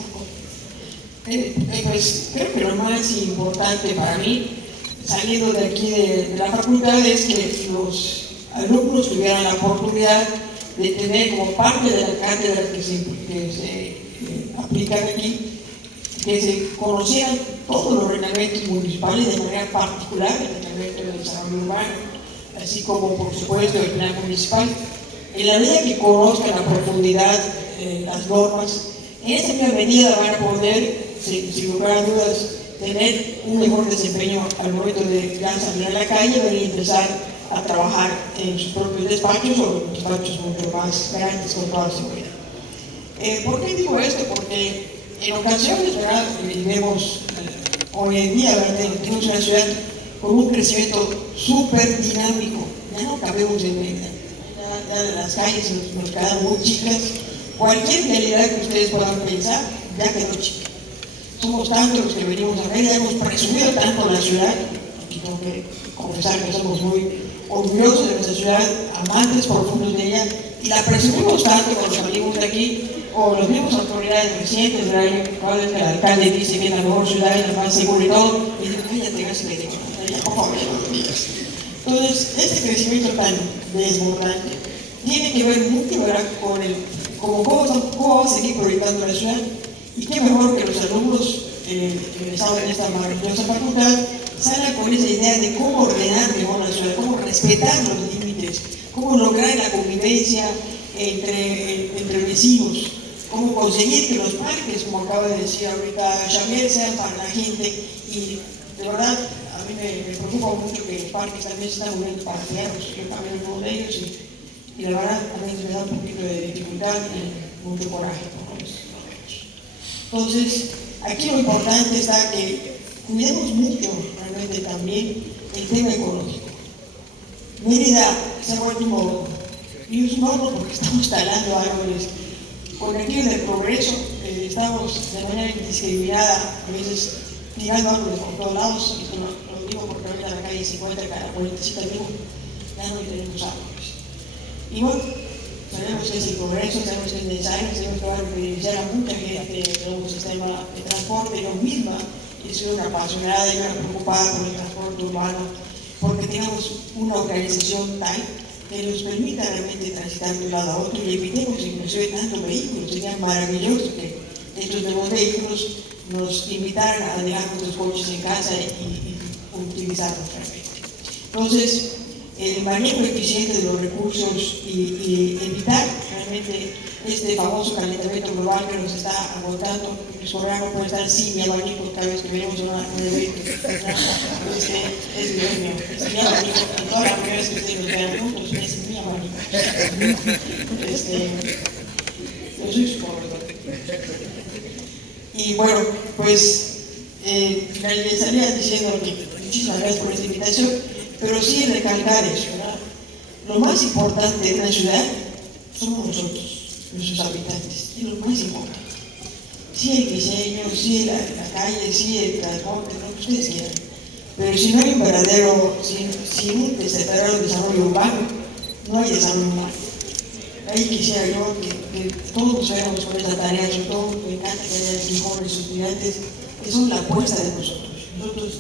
Pues creo que lo más importante para mí, saliendo de aquí de la facultad, es que los alumnos tuvieran la oportunidad de tener como parte de la cátedra que se aplican aquí, que se conocieran todos los reglamentos municipales, de manera particular el reglamento de desarrollo urbano, así como por supuesto el plan municipal. En la medida que conozcan a profundidad las normas, en esa misma medida van a poder, sin lugar a dudas, tener un mejor desempeño al momento de ya salir a la calle y empezar a trabajar en sus propios despachos o en despachos mucho más grandes con toda seguridad. ¿Por qué digo esto? Porque en ocasiones, ¿verdad?, vemos hoy en día, ¿verdad?, tenemos una ciudad con un crecimiento súper dinámico, ya no cabemos en Mérida, ya las calles nos quedan muy chicas, cualquier realidad que ustedes puedan pensar ya quedó chica. Somos tantos los que venimos a Mérida, hemos presumido tanto la ciudad, aquí tengo que confesar que somos muy orgullosos de nuestra ciudad, amantes profundos de ella, y la presumimos tanto cuando salimos de aquí, o los mismos autoridades recientes del año, cada vez que el alcalde dice que es la mejor ciudad y la más segura y todo, y dicen, cállate, gas que digo, ya por favor, ya no digas. Entonces, este crecimiento tan desbordante tiene que ver mucho, ¿verdad?, con cómo va a seguir proyectando la ciudad, y qué mejor que los alumnos egresados en esta maravillosa facultad salgan con esa idea de cómo ordenar mejor la ciudad, cómo respetar los límites, cómo lograr la convivencia entre vecinos, cómo conseguir que los parques, como acaba de decir ahorita Xavier, sean para la gente. Y de verdad, a mí me preocupa mucho que los parques también se están volviendo para perros. Yo también uno de ellos y la verdad a mí me da un poquito de dificultad y mucho coraje por eso. Entonces, aquí lo importante está que cuidemos mucho realmente también el tema ecológico. Mérida se ha vuelto un horno, y es un horno porque estamos talando árboles. Con aquello del progreso estamos de manera indiscriminada, a veces tirando árboles por todos lados, y lo digo porque ahorita en la calle 50, cada 45 minutos, ya no tenemos árboles. Y bueno, sabemos que es el progreso, sabemos que es necesario, sabemos que va a beneficiar a mucha gente del nuevo sistema de transporte. Yo misma he sido una apasionada y una preocupada por el transporte urbano, porque tenemos una organización tal que nos permita realmente transitar de un lado a otro y evitemos inclusive tantos vehículos. Sería maravilloso que estos nuevos vehículos nos invitaran a dejar nuestros coches en casa y utilizarlos realmente. Entonces, el manejo eficiente de los recursos y evitar realmente este famoso calentamiento global que nos está agotando. El soberano puede estar sin mi abanico cada vez que venimos a un evento. Es mi abanico. En todas las primeras que ustedes nos vean juntos, es mi abanico. Yo soy su corredor. Y bueno, pues les estaría diciendo que muchísimas gracias por esta invitación, pero sí recalcar eso, ¿verdad? Lo más importante de una ciudad somos nosotros, nuestros habitantes, es lo más importante. Sí el diseño, sí la calle, sí el transporte, lo que ustedes quieran, pero si no hay un verdadero, si un verdadero desarrollo urbano, no hay desarrollo humano. Ahí quisiera yo que todos nos fuéramos con esa tarea, sobre todo me encanta que haya jóvenes estudiantes que son la apuesta de nosotros. Nosotros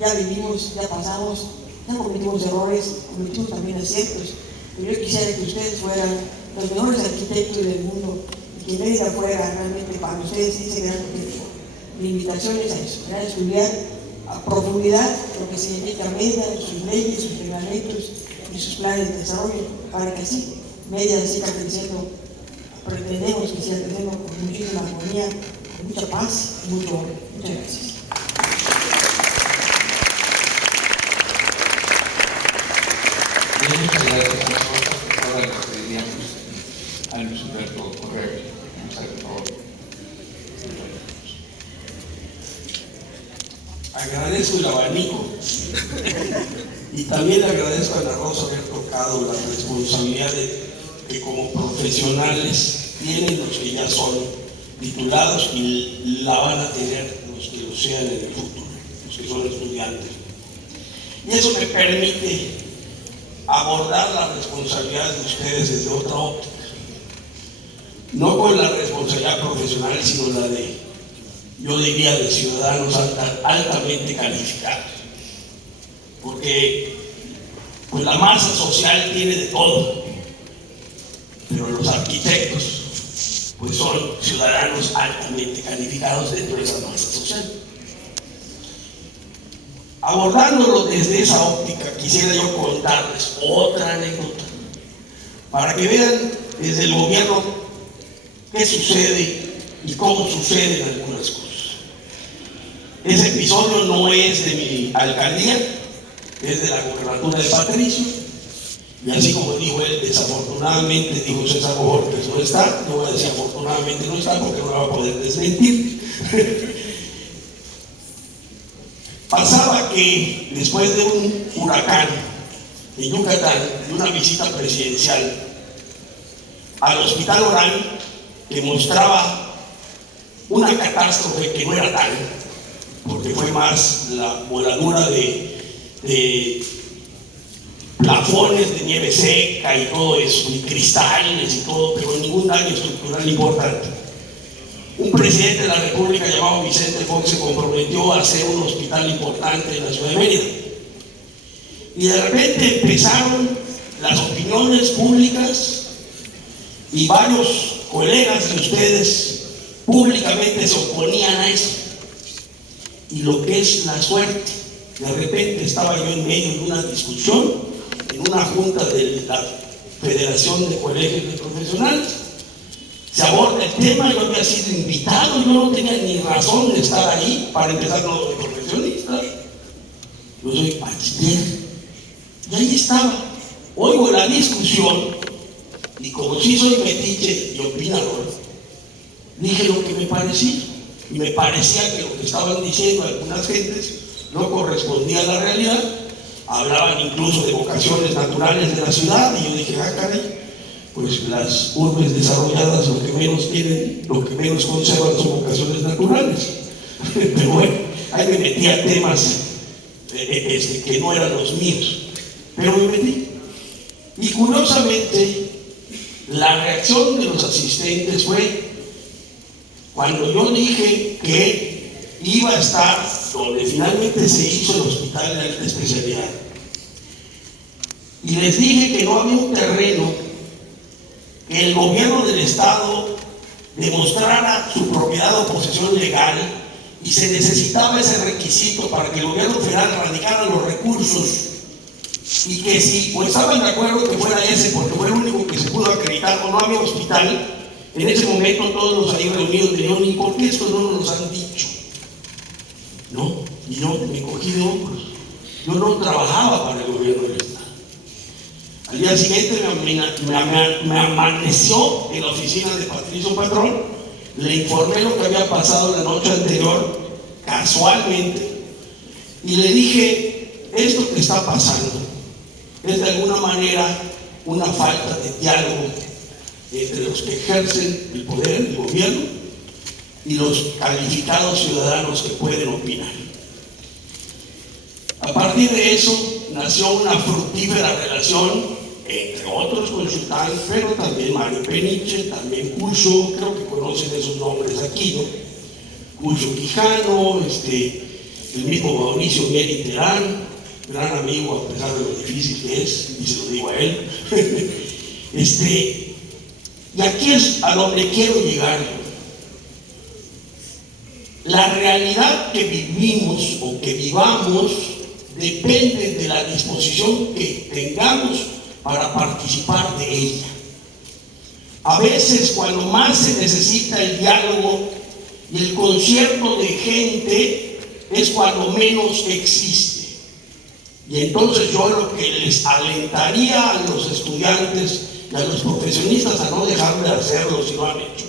ya vivimos, ya pasamos, ya cometimos errores, cometimos también aciertos, pero yo quisiera que ustedes fueran los mejores arquitectos del mundo y que Mérida fuera realmente para ustedes ese gran objetivo. Mi invitación es a eso, a estudiar a profundidad lo que significa Mérida, sus leyes, sus reglamentos y sus planes de desarrollo, para que así Mérida siga creciendo, pretendemos que siga creciendo con muchísima armonía, con mucha paz y mucho orden. Muchas gracias. Muchas gracias. Ahora le pediríamos a Luis Humberto Correa que nos haga el favor. Agradezco el abanico y también le agradezco a Ana Rosa haber tocado la responsabilidad que como profesionales tienen los que ya son titulados y la van a tener los que lo sean en el futuro, los que son estudiantes. Y eso me permite abordar las responsabilidades de ustedes desde otra óptica, no con la responsabilidad profesional, sino la de, yo diría, de ciudadanos altamente calificados, porque pues la masa social tiene de todo, pero los arquitectos pues son ciudadanos altamente calificados dentro de esa masa social. Abordándolo desde esa óptica, quisiera yo contarles otra anécdota para que vean desde el gobierno qué sucede y cómo suceden algunas cosas. Ese episodio no es de mi alcaldía, es de la gobernatura de Patricio, y así como dijo él, desafortunadamente, dijo César Borges, no está, yo voy a decir afortunadamente no está porque no va a poder desmentir. Pasaba que después de un huracán en Yucatán, de una visita presidencial al Hospital Orán, que mostraba una catástrofe que no era tal, porque fue más la voladura de plafones de nieve seca y todo eso, y cristales y todo, pero ningún daño estructural importante. Un presidente de la República llamado Vicente Fox se comprometió a hacer un hospital importante en la ciudad de Mérida. Y de repente empezaron las opiniones públicas y varios colegas de ustedes públicamente se oponían a eso. Y lo que es la suerte, de repente estaba yo en medio de una discusión en una junta de la Federación de Colegios de Profesionales. Se aborda el tema, yo había sido invitado, yo no tenía ni razón de estar ahí, para empezar no de profesionista. Yo soy bachiller. Y ahí estaba. Oigo la discusión, y como si soy metiche y opinador, dije lo que me parecía. Y me parecía que lo que estaban diciendo algunas gentes no correspondía a la realidad. Hablaban incluso de vocaciones naturales de la ciudad, y yo dije, caray, pues las urbes desarrolladas lo que menos tienen, lo que menos conservan son vocaciones naturales. Pero bueno, ahí me metí a temas que no eran los míos, pero me metí. Y curiosamente, la reacción de los asistentes fue cuando yo dije que iba a estar donde finalmente se hizo el hospital de alta especialidad. Y les dije que no había un terreno que el gobierno del estado demostrara su propiedad o posesión legal, y se necesitaba ese requisito para que el gobierno federal radicara los recursos, y que si pues estaban de acuerdo que fuera ese porque fue el único que se pudo acreditar o no había hospital, en ese momento todos los ahí reunidos dijeron, ¿y por qué esto no nos han dicho? No, y yo me cogí de hombros. Yo no trabajaba para el gobierno del estado. Al día siguiente me amaneció en la oficina de Patricio Patrón, le informé lo que había pasado la noche anterior, casualmente, y le dije, esto que está pasando es de alguna manera una falta de diálogo entre los que ejercen el poder del gobierno y los calificados ciudadanos que pueden opinar. A partir de eso nació una fructífera relación, entre otros consultantes, pero también Mario Peniche, también Curso, creo que conocen esos nombres aquí, ¿no? Curso Quijano, el mismo Mauricio Mieri Terán, gran amigo a pesar de lo difícil que es, y se lo digo a él. Y aquí es a donde quiero llegar. La realidad que vivimos o que vivamos depende de la disposición que tengamos para participar de ella. A veces, cuando más se necesita el diálogo y el concierto de gente, es cuando menos existe. Y entonces yo lo que les alentaría a los estudiantes y a los profesionistas a no dejar de hacerlo si lo han hecho,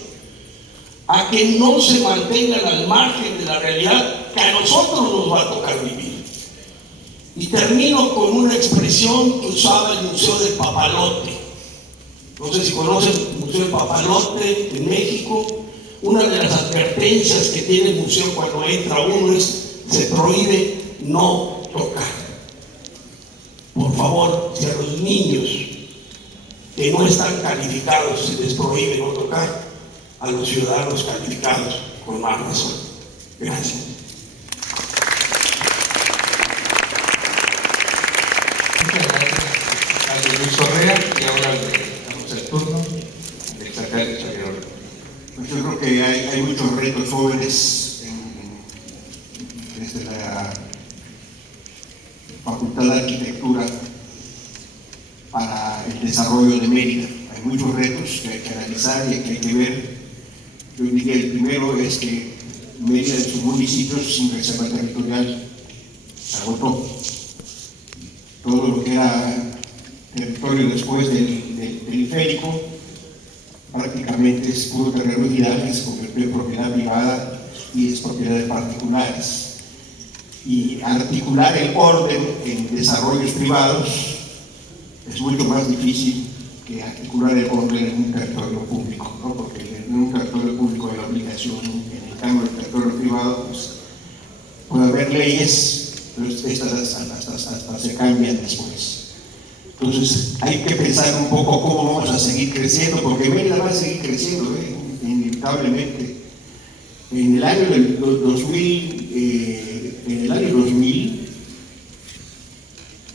a que no se mantengan al margen de la realidad que a nosotros nos va a tocar vivir. Y termino con una expresión que usaba el Museo del Papalote. No sé si conocen el Museo del Papalote en México. Una de las advertencias que tiene el museo cuando entra uno es: se prohíbe no tocar. Por favor, si a los niños que no están calificados se les prohíbe no tocar, a los ciudadanos calificados con más razón. Gracias. Muchas gracias al Luis Correa, y ahora le damos el turno del secretario Xavier. Pues yo creo que hay muchos retos jóvenes desde la Facultad de Arquitectura para el desarrollo de Mérida. Hay muchos retos que hay que analizar y que hay que ver. Yo diría el primero es que Mérida en sus municipios sin reserva territorial se agotó. Todo lo que era territorio después del periférico prácticamente es puro terreno vial que se convirtió en propiedad privada y es propiedad de particulares. Y articular el orden en desarrollos privados es mucho más difícil que articular el orden en un territorio público, ¿no? Porque en un territorio público hay la obligación, en el cambio del territorio privado pues, puede haber leyes, pero estas hasta se cambian después. Entonces hay que pensar un poco cómo vamos a seguir creciendo, porque Mérida va a seguir creciendo, inevitablemente. En el año 2000,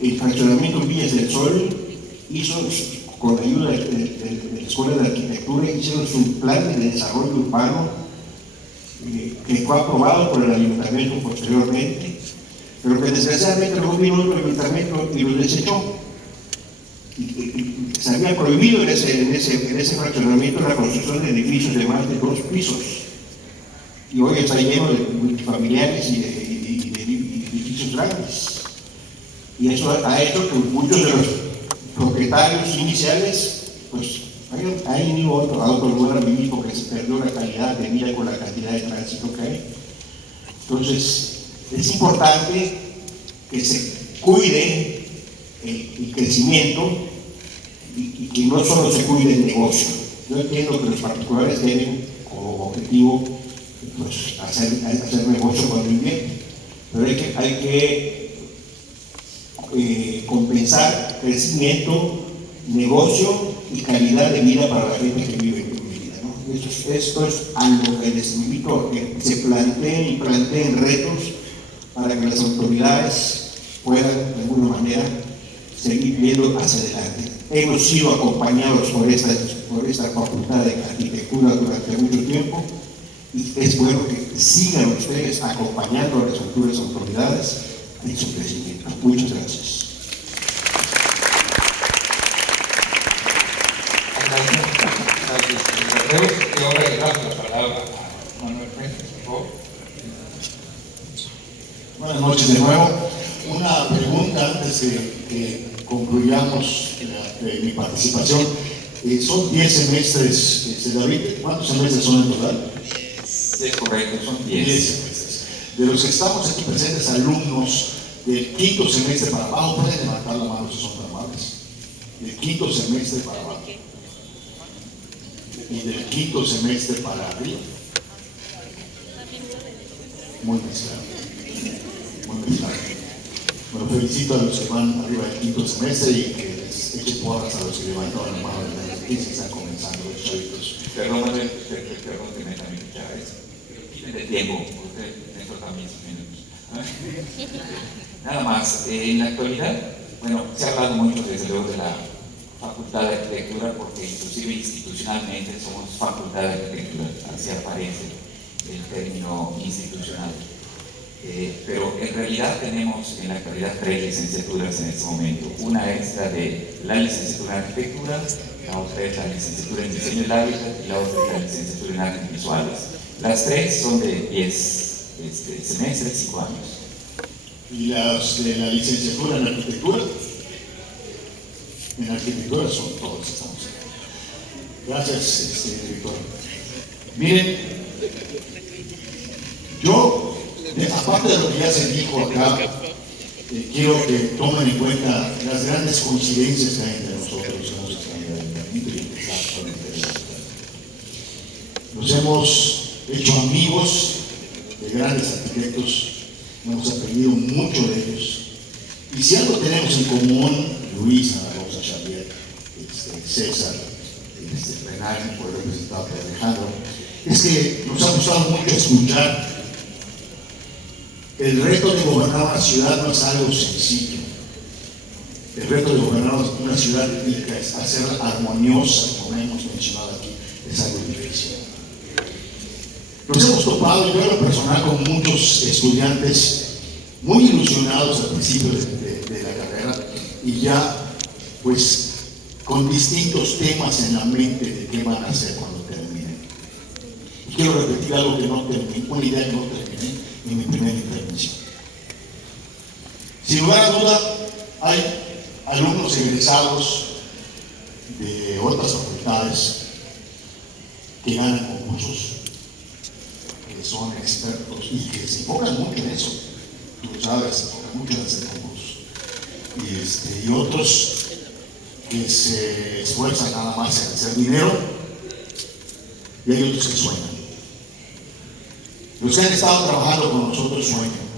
el fraccionamiento Villas del Sol hizo, con la ayuda de la Escuela de Arquitectura, hicieron su plan de desarrollo urbano que fue aprobado por el ayuntamiento posteriormente, pero que desgraciadamente luego vino otro ayuntamiento y lo desechó. Se había prohibido en ese fraccionamiento la construcción de edificios de más de 2 pisos. Y hoy está lleno de multifamiliares y de edificios grandes. Y eso ha hecho que muchos de los propietarios iniciales pues hayan ido a otro lugar a vivir porque se perdió la calidad de vida con la cantidad de tránsito que hay. Entonces, es importante que se cuide el crecimiento y que no solo se cuide el negocio. Yo entiendo que los particulares tienen como objetivo pues, hacer negocio cuando invierten, pero hay que compensar crecimiento, negocio y calidad de vida para la gente que vive en Mérida, ¿no? Esto es a lo que les invito a que se planteen retos para que las autoridades puedan de alguna manera seguir viendo hacia adelante. Hemos sido acompañados por esta Facultad de Arquitectura durante mucho tiempo y es bueno que sigan ustedes acompañando a las futuras autoridades en su crecimiento. Muchas gracias. Gracias. Y ahora le damos la palabra a Manuel Fuentes, por favor. Buenas noches de nuevo. Una pregunta antes de que concluyamos mi participación. Son 10 semestres, David. ¿Cuántos semestres son en total? Es correcto, son 10. 10 semestres. De los que estamos aquí presentes, alumnos del quinto semestre para abajo, pueden levantar la mano si son tan amables. Del quinto semestre para abajo. Y del quinto semestre para arriba. Muy mezclado. Muy mezclado. Bueno, felicito a los que van arriba del quinto semestre y que les echen porras a los que levantaron la mano de las 15 que están comenzando los chavitos. Perdón, Manuel, perdón que me también escuchaba eso. Pídele tiempo, usted dentro también sus minutos. Nada más, en la actualidad, bueno, se ha hablado mucho desde luego de la Facultad de Arquitectura, porque inclusive institucionalmente somos Facultad de Arquitectura, así aparece el término institucional. Pero en realidad tenemos en la actualidad 3 licenciaturas en este momento. Una es la de la licenciatura en Arquitectura, la otra es la licenciatura en Diseño del Hábitat y la otra es la licenciatura en Artes Visuales. Las 3 son de 10 semestres, 5 años. Y las de la licenciatura en arquitectura son todos, estamos aquí. Gracias, director. Miren, yo, aparte de lo que ya se dijo acá, quiero que tomen en cuenta las grandes coincidencias que hay entre nosotros, nos hemos hecho amigos de grandes arquitectos, hemos aprendido mucho de ellos. Y si algo tenemos en común, Luisa, Rosa, Xavier, César, Renal, por representado por Alejandro, es que nos ha gustado mucho escuchar. El reto de gobernar una ciudad no es algo sencillo. El reto de gobernar una ciudad rica es hacerla armoniosa, como hemos mencionado aquí, es algo difícil. Nos hemos topado, yo en lo personal, con muchos estudiantes muy ilusionados al principio de la carrera y ya, pues, con distintos temas en la mente de qué van a hacer cuando terminen. Y quiero repetir algo que no terminé, una idea que no terminé en mi primera intervención. Sin lugar a duda, hay alumnos egresados de otras facultades que ganan concursos, que son expertos y que se enfocan mucho en eso. Tú sabes, se enfocan mucho en hacer concursos. Y otros que se esfuerzan nada más en hacer dinero, y hay otros que sueñan. Los que han estado trabajando con nosotros sueñan.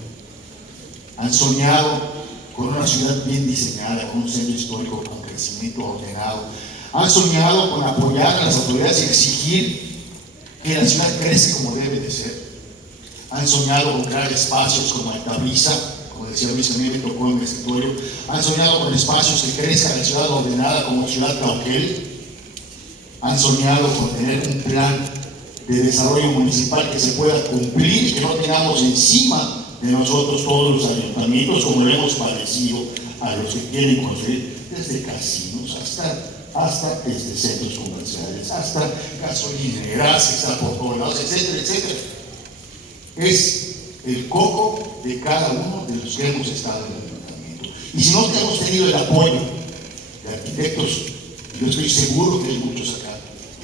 Han soñado con una ciudad bien diseñada, con un centro histórico con crecimiento ordenado. Han soñado con apoyar a las autoridades y exigir que la ciudad crezca como debe de ser. Han soñado con crear espacios como Altabrisa, como decía Luis, a mí me tocó en mi escritorio. Han soñado con espacios que crezca la ciudad ordenada como Ciudad Cauquel. Han soñado con tener un plan de desarrollo municipal que se pueda cumplir y que no tengamos encima de nosotros todos los ayuntamientos, como lo hemos padecido a los que quieren construir desde casinos hasta centros comerciales, hasta gasolineras que están por todos lados, etcétera, etcétera. Es el coco de cada uno de los que hemos estado en el ayuntamiento. Y si no hemos tenido el apoyo de arquitectos, yo estoy seguro que hay muchos acá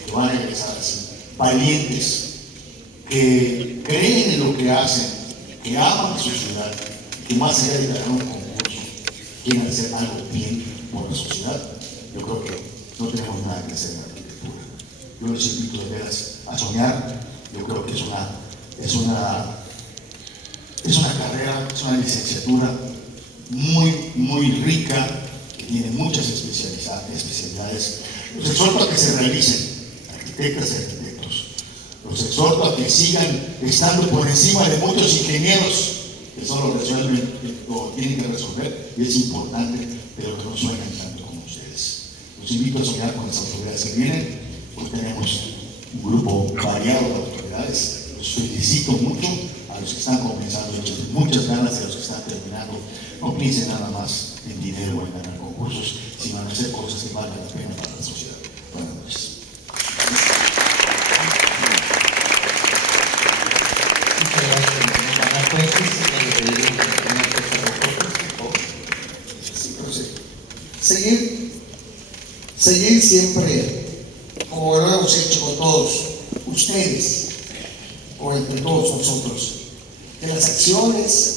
que van a egresar así, valientes, que creen en lo que hacen, que aman su ciudad, que más allá de ganar un concurso, quieren hacer algo bien por la sociedad. Yo creo que no tenemos nada que hacer en la arquitectura. Yo les invito de veras a soñar. Yo creo que es una carrera, es una licenciatura muy rica, que tiene muchas especialidades. Los exhorto a que se realicen, arquitectas y arquitectos. Los exhorto a que sigan estando por encima de muchos ingenieros que son los que lo tienen que resolver, y es importante, pero que no sueñan tanto como ustedes. Los invito a soñar con las autoridades que vienen, porque tenemos un grupo variado de autoridades. Los felicito mucho a los que están comenzando, muchas ganas, y a los que están terminando. No piensen nada más en dinero o en ganar concursos, sino en hacer cosas que valgan la pena para la sociedad. Buenas noches. Seguir siempre, como lo hemos hecho con todos ustedes, o entre todos nosotros, que las acciones,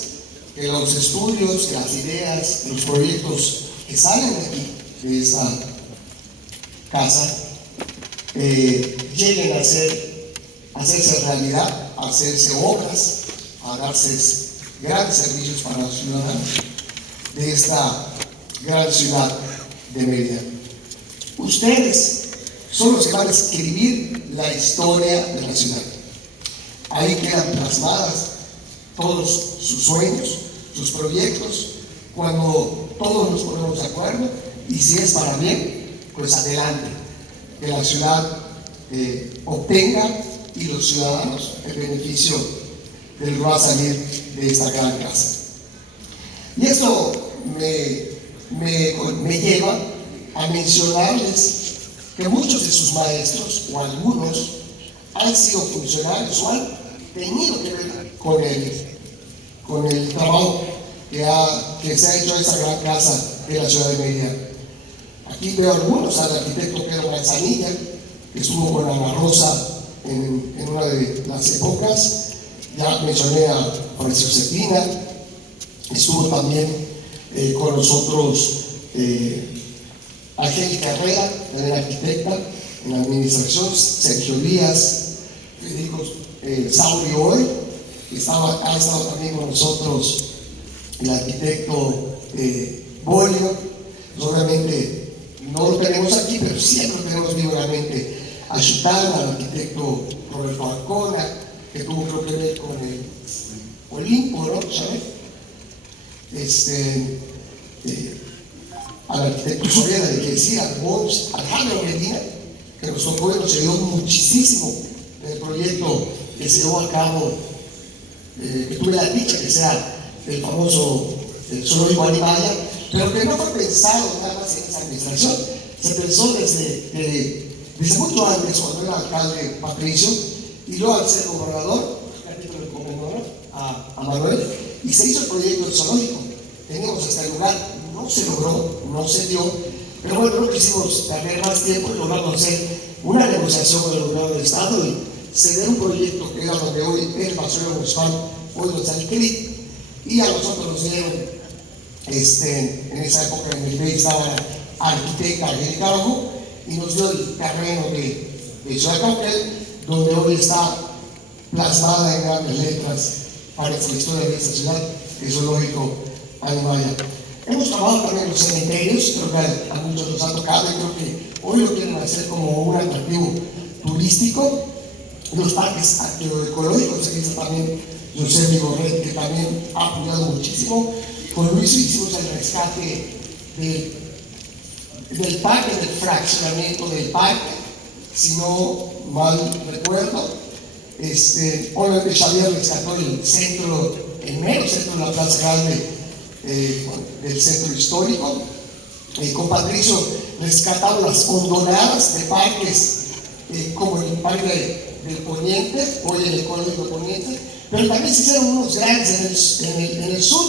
que los estudios, que las ideas, que los proyectos que salen de aquí, de esta casa, lleguen a hacerse realidad, a hacerse obras, a darse grandes servicios para los ciudadanos de esta gran ciudad de Mérida. Ustedes son los que van a escribir la historia de la ciudad. Ahí quedan plasmadas todos sus sueños, sus proyectos, cuando todos nos ponemos de acuerdo, y si es para bien, pues adelante, que la ciudad obtenga y los ciudadanos el beneficio del que va a salir de esta gran casa. Y esto me lleva a mencionarles que muchos de sus maestros, o algunos, han sido funcionarios o han tenido que ver con el trabajo que se ha hecho esa gran casa de la ciudad de Mérida. Aquí veo algunos, al arquitecto Pedro Manzanilla, que estuvo con Ana Rosa en una de las épocas. Ya mencioné a Francisco Cepina, estuvo también con nosotros Angélica Herrera, también arquitecta en la administración, Sergio Díaz, Federico Sauri hoy, ha estado también con nosotros el arquitecto Bolio. Obviamente no lo tenemos aquí, pero siempre lo tenemos vivo en la mente. A Chután, al arquitecto Roberto Arcona, que tuvo creo que ver con el Olimpo, ¿no? ¿Sabes? Al arquitecto Soreda, de que decía, Alejandro Medina, que nos tocó y nos ayudó muchísimo en el proyecto que se llevó a cabo, que tuve la dicha que sea el famoso zoológico Animaya, pero que no fue pensado nada más en esa administración, se pensó desde mucho antes, cuando era alcalde Patricio, y luego al ser gobernador, a Manuel, y se hizo el proyecto del zoológico. Teníamos hasta el lugar, no se logró, no se dio, pero bueno, no quisimos perder más tiempo y logramos hacer una negociación con el gobierno del estado y ceder un proyecto que era donde hoy el basurero municipal, hoy los Alquerit, y a nosotros nos dieron, en esa época en el que estaba la arquitecta Angélica Rojo, y nos dio el terreno de Ciudad Cauquel, donde hoy está plasmada en grandes letras para la historia de esta ciudad, el zoológico Animaya. Hemos trabajado también en los cementerios, creo que a muchos nos ha tocado y creo que hoy lo quieren hacer como un atractivo turístico. Los parques arqueoecológicos, aquí está también José Vigorret, que también ha apoyado muchísimo. Con Luis hicimos el rescate del parque, del fraccionamiento del parque, si no mal recuerdo. Obviamente Xavier rescató el centro, el mero centro de la Plaza Grande del centro histórico. Con Patricio rescatamos las hondonadas de parques, como el parque del Poniente, hoy el ecológico Poniente, pero también se hicieron unos grandes en el sur,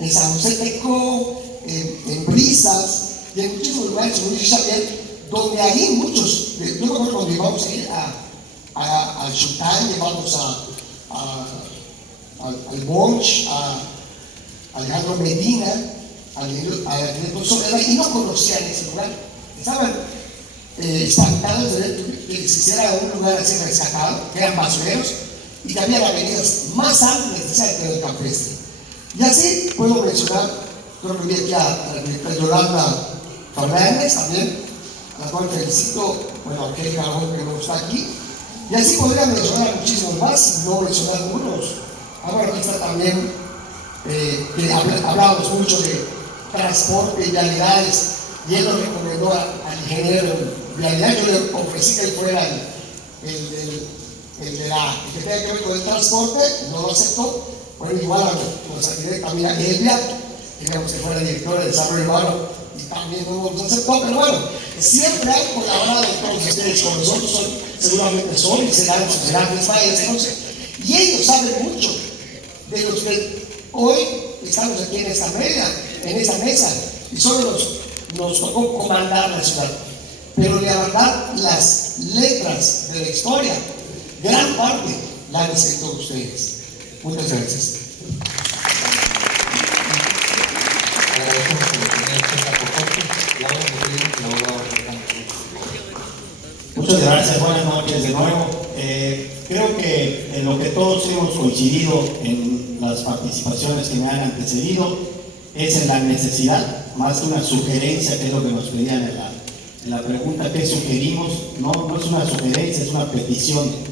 en San José Teco, en Brisas y en muchísimos lugares, como dice Xavier, donde ahí muchos, yo me acuerdo cuando íbamos a ir al Chután, llevamos al Bonch, a Alejandro Medina, al arquitecto Soreda, y no conocían ese lugar. Estaban espantados de ver que se hiciera un lugar así rescatado, que eran basureros, y que había avenidas más amplias de cerca del campestre. Y así puedo mencionar, creo que vi aquí a Yolanda Fernández también, a la cual felicito, bueno, a aquel carbón que no está aquí. Y así podría mencionar muchísimos más, no mencionar algunos. Ahora aquí está también, que hablábamos mucho de transporte y vialidades, y él nos recomendó al ingeniero en vialidad. Yo le ofrecí que él fuera el que tenga que ver con el transporte, no lo aceptó. Bueno, igual a nuestra arquitecta Mira Elvia, queríamos que fuera directora de desarrollo urbano, y también no nos aceptó, pero bueno, siempre han colaborado todos ustedes con nosotros, seguramente son y serán grandes maestros, y ellos saben mucho de los que hoy estamos aquí en esta mesa, y solo nos tocó comandar la ciudad. Pero la verdad, las letras de la historia, gran parte la han escrito ustedes. Muchas gracias. Muchas gracias, buenas noches de nuevo. Creo que en lo que todos hemos coincidido en las participaciones que me han antecedido es en la necesidad, más que una sugerencia, que es lo que nos pedían en la pregunta que sugerimos. No es una sugerencia, es una petición.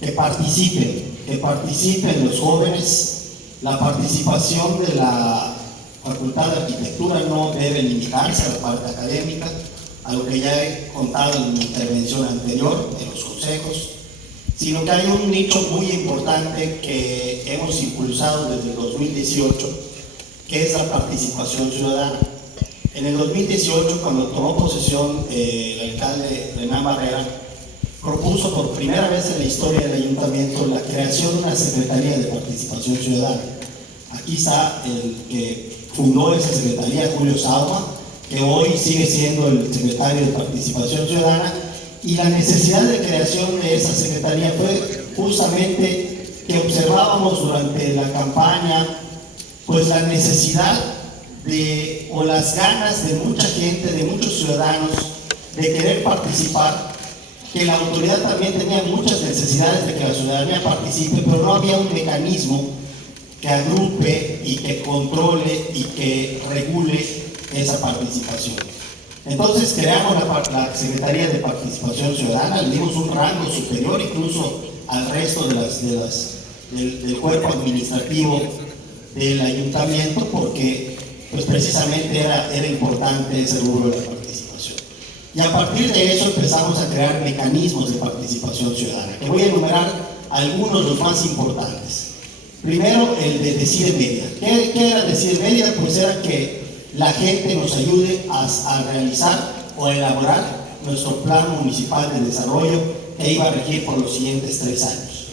Que participen los jóvenes. La participación de la Facultad de Arquitectura no debe limitarse a la parte académica, a lo que ya he contado en mi intervención anterior, en los consejos, sino que hay un nicho muy importante que hemos impulsado desde el 2018, que es la participación ciudadana. En el 2018, cuando tomó posesión el alcalde Renán Barrera, propuso por primera vez en la historia del ayuntamiento la creación de una Secretaría de Participación Ciudadana. ¿A Aquí está el que fundó esa secretaría, Julio Sauma, que hoy sigue siendo el secretario de Participación Ciudadana, y la necesidad de creación de esa secretaría fue justamente que observábamos durante la campaña, pues la necesidad de, o las ganas de mucha gente, de muchos ciudadanos, de querer participar, que la autoridad también tenía muchas necesidades de que la ciudadanía participe, pero no había un mecanismo que agrupe y que controle y que regule esa participación. Entonces creamos la Secretaría de Participación Ciudadana, le dimos un rango superior incluso al resto del cuerpo administrativo del ayuntamiento, porque pues precisamente era importante ese rubro de la participación. Y a partir de eso empezamos a crear mecanismos de participación ciudadana, que voy a enumerar algunos, los más importantes. Primero, el de Decide Mérida. ¿Qué era Decide Mérida? Pues era que la gente nos ayude a realizar o a elaborar nuestro plan municipal de desarrollo que iba a regir por los siguientes 3 años.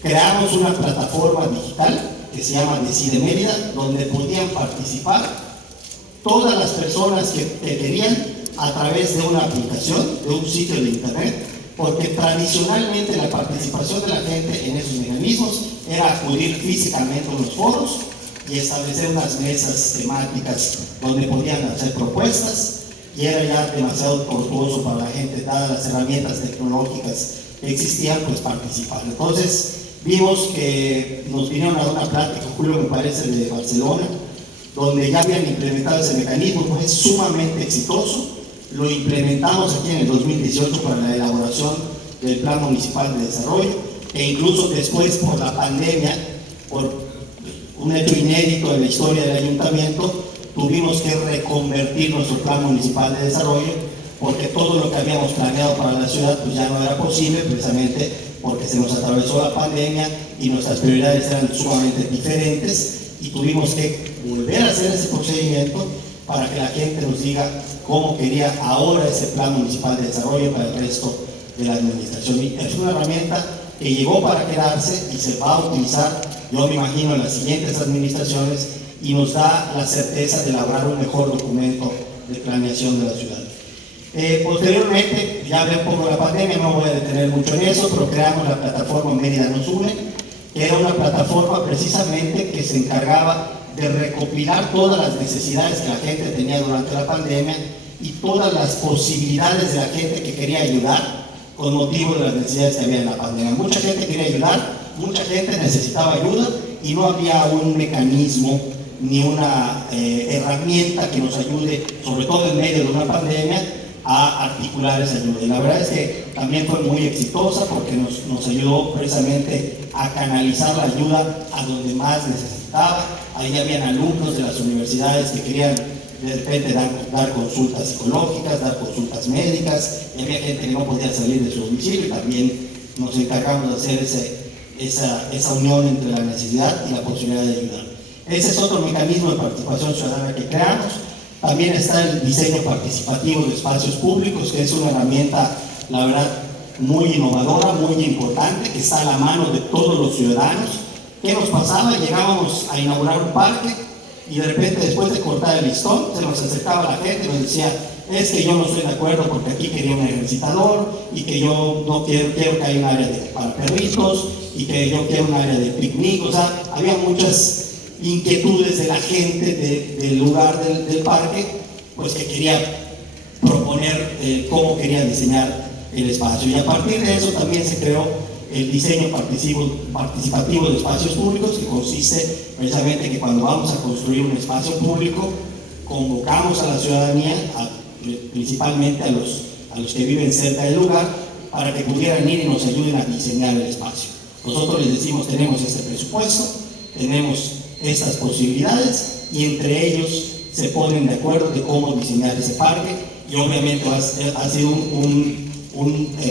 Creamos una plataforma digital que se llama Decide Mérida, donde podían participar todas las personas que querían a través de una aplicación, de un sitio de internet, porque tradicionalmente la participación de la gente en esos mecanismos era acudir físicamente a los foros y establecer unas mesas temáticas donde podían hacer propuestas, y era ya demasiado tortuoso para la gente, dadas las herramientas tecnológicas que existían, pues participar. Entonces vimos que nos vinieron a dar una plática, Julio me parece, de Barcelona, donde ya habían implementado ese mecanismo, pues es sumamente exitoso. Lo implementamos aquí en el 2018 para la elaboración del Plan Municipal de Desarrollo, e incluso después, por la pandemia, por un hecho inédito en la historia del ayuntamiento, tuvimos que reconvertir nuestro Plan Municipal de Desarrollo, porque todo lo que habíamos planeado para la ciudad pues ya no era posible, precisamente porque se nos atravesó la pandemia y nuestras prioridades eran sumamente diferentes, y tuvimos que volver a hacer ese procedimiento para que la gente nos diga cómo quería ahora ese Plan Municipal de Desarrollo para el resto de la administración. Y es una herramienta que llegó para quedarse y se va a utilizar, yo me imagino, en las siguientes administraciones, y nos da la certeza de elaborar un mejor documento de planeación de la ciudad. Posteriormente, ya hablé un poco de la pandemia, no voy a detener mucho en eso, pero creamos la plataforma Mérida Nos Une, que era una plataforma precisamente que se encargaba de recopilar todas las necesidades que la gente tenía durante la pandemia y todas las posibilidades de la gente que quería ayudar con motivo de las necesidades que había en la pandemia. Mucha gente quería ayudar, mucha gente necesitaba ayuda y no había un mecanismo ni una herramienta que nos ayude, sobre todo en medio de una pandemia, a articular esa ayuda. Y la verdad es que también fue muy exitosa porque nos ayudó precisamente a canalizar la ayuda a donde más necesitaba. Ahí habían alumnos de las universidades que querían de repente dar consultas psicológicas, dar consultas médicas, y había gente que no podía salir de su domicilio, y también nos encargamos de hacer esa unión entre la necesidad y la posibilidad de ayudar. Ese es otro mecanismo de participación ciudadana que creamos. También está el diseño participativo de espacios públicos, que es una herramienta, la verdad, muy innovadora, muy importante, que está a la mano de todos los ciudadanos. ¿Qué nos pasaba? Llegábamos a inaugurar un parque y de repente, después de cortar el listón, se nos acercaba la gente y nos decía: es que yo no estoy de acuerdo porque aquí quería un ejercitador, y que yo no quiero que haya un área para perritos, y que yo quiero un área de picnic. O sea, había muchas inquietudes de la gente del lugar del parque, pues que quería proponer cómo quería diseñar el espacio. Y a partir de eso también se creó el diseño participativo de espacios públicos, que consiste precisamente que cuando vamos a construir un espacio público, convocamos a la ciudadanía, principalmente a los que viven cerca del lugar, para que pudieran ir y nos ayuden a diseñar el espacio. Nosotros les decimos: tenemos este presupuesto, tenemos estas posibilidades, y entre ellos se ponen de acuerdo de cómo diseñar ese parque. Y obviamente ha sido un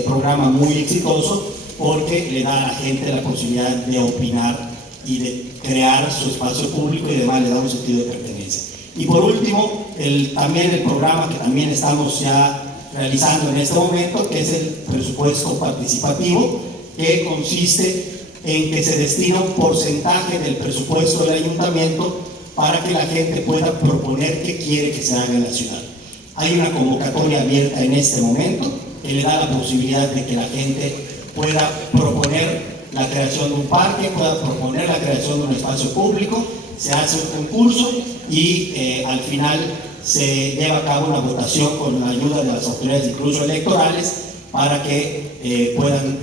programa muy exitoso, porque le da a la gente la posibilidad de opinar y de crear su espacio público, y además le da un sentido de pertenencia. Y por último, también el programa que también estamos ya realizando en este momento, que es el presupuesto participativo, que consiste en que se destina un porcentaje del presupuesto del ayuntamiento para que la gente pueda proponer qué quiere que se haga en la ciudad. Hay una convocatoria abierta en este momento que le da la posibilidad de que la gente pueda proponer la creación de un parque, pueda proponer la creación de un espacio público. Se hace un concurso y al final se lleva a cabo una votación con la ayuda de las autoridades, incluso electorales, para que puedan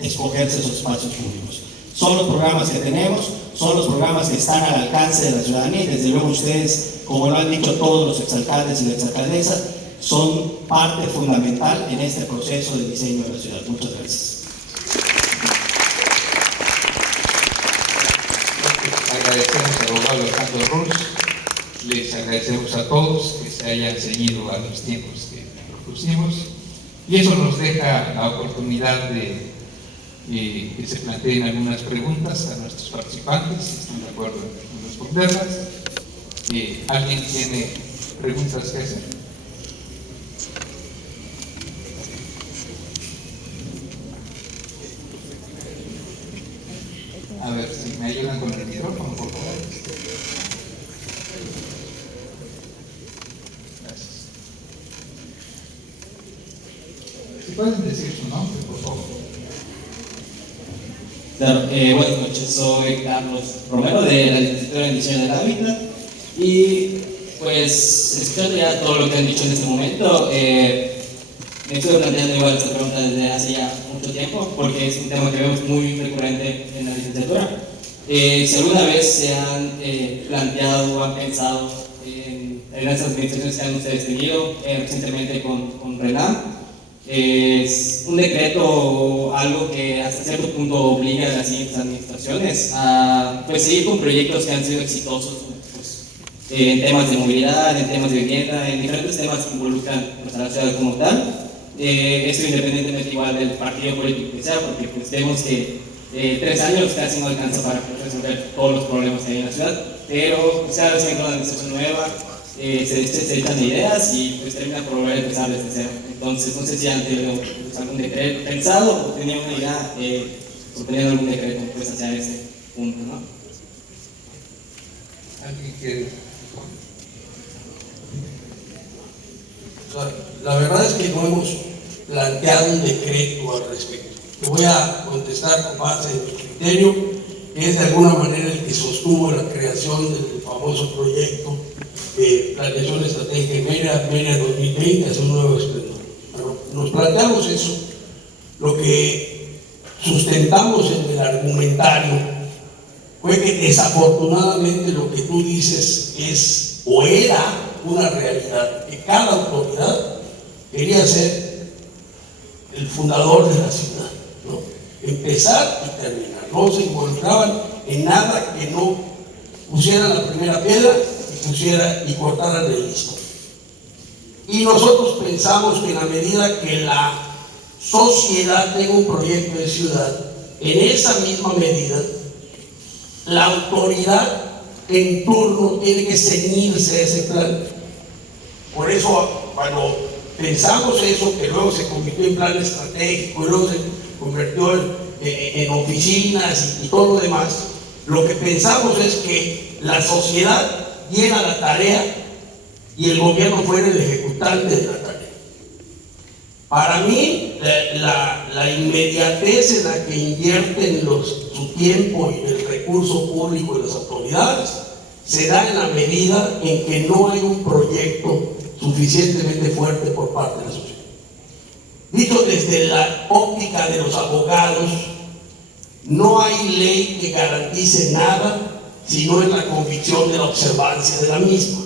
escogerse esos espacios públicos. Son los programas que tenemos, son los programas que están al alcance de la ciudadanía y desde luego ustedes, como lo han dicho todos los exalcaldes y exalcaldesas, son parte fundamental en este proceso de diseño de la ciudad. Muchas gracias. Agradecemos al abogado Alejandro Ruz, les agradecemos a todos que se hayan ceñido a los tiempos que propusimos y eso nos deja la oportunidad de que se planteen algunas preguntas a nuestros participantes, si están de acuerdo en responderlas. ¿Alguien tiene preguntas que hacer? A ver si me ayudan con el micrófono, por favor. Gracias. Si pueden decir su nombre, por favor. Claro, buenas noches, soy Carlos Romero de la Licenciatura en Diseño del Hábitat y pues escuchando ya todo lo que han dicho en este momento, me estuve planteando igual esta pregunta desde hace ya mucho tiempo porque es un tema que vemos muy recurrente en la licenciatura. Si alguna vez se han planteado o han pensado en las administraciones que han ustedes tenido recientemente con RENAM, es un decreto o algo que hasta cierto punto obliga a las siguientes administraciones a pues, seguir con proyectos que han sido exitosos pues, en temas de movilidad, en temas de vivienda, en diferentes temas que involucran pues, a la ciudad como tal. Esto independientemente igual del partido político que sea, porque pues, vemos que 3 años casi no alcanza para resolver todos los problemas que hay en la ciudad, pero pues, cada vez que entra una administración nueva se echan ideas y pues termina por volver a empezar desde cero. Entonces, no sé si han tenido pues, algún decreto pensado o tenían una idea o tenían algún decreto pues, hacia ese punto, ¿no? ¿Alguien quiere? La verdad es que no hemos planteado un decreto al respecto. Te voy a contestar con base en nuestro criterio, que es de alguna manera el que sostuvo la creación del famoso proyecto de Planeación Estratégica Mérida 2020 hacia un nuevo esplendor. Bueno, nos planteamos eso, lo que sustentamos en el argumentario fue que desafortunadamente lo que tú dices es o era una realidad, que cada autoridad quería ser el fundador de la ciudad, ¿no? Empezar y terminar, no se involucraban en nada que no pusieran la primera piedra y cortaran el listón. Y nosotros pensamos que en la medida que la sociedad tenga un proyecto de ciudad, en esa misma medida, la autoridad en turno tiene que ceñirse a ese plan. Por eso, cuando pensamos eso, que luego se convirtió en plan estratégico y luego se convirtió en oficinas y todo lo demás, lo que pensamos es que la sociedad diera la tarea y el gobierno fuera el ejecutante de la tarea. Para mí, la inmediatez en la que invierten su tiempo y el recurso público y las autoridades se da en la medida en que no hay un proyecto suficientemente fuerte por parte de la sociedad. Dicho desde la óptica de los abogados, no hay ley que garantice nada sino en la convicción de la observancia de la misma.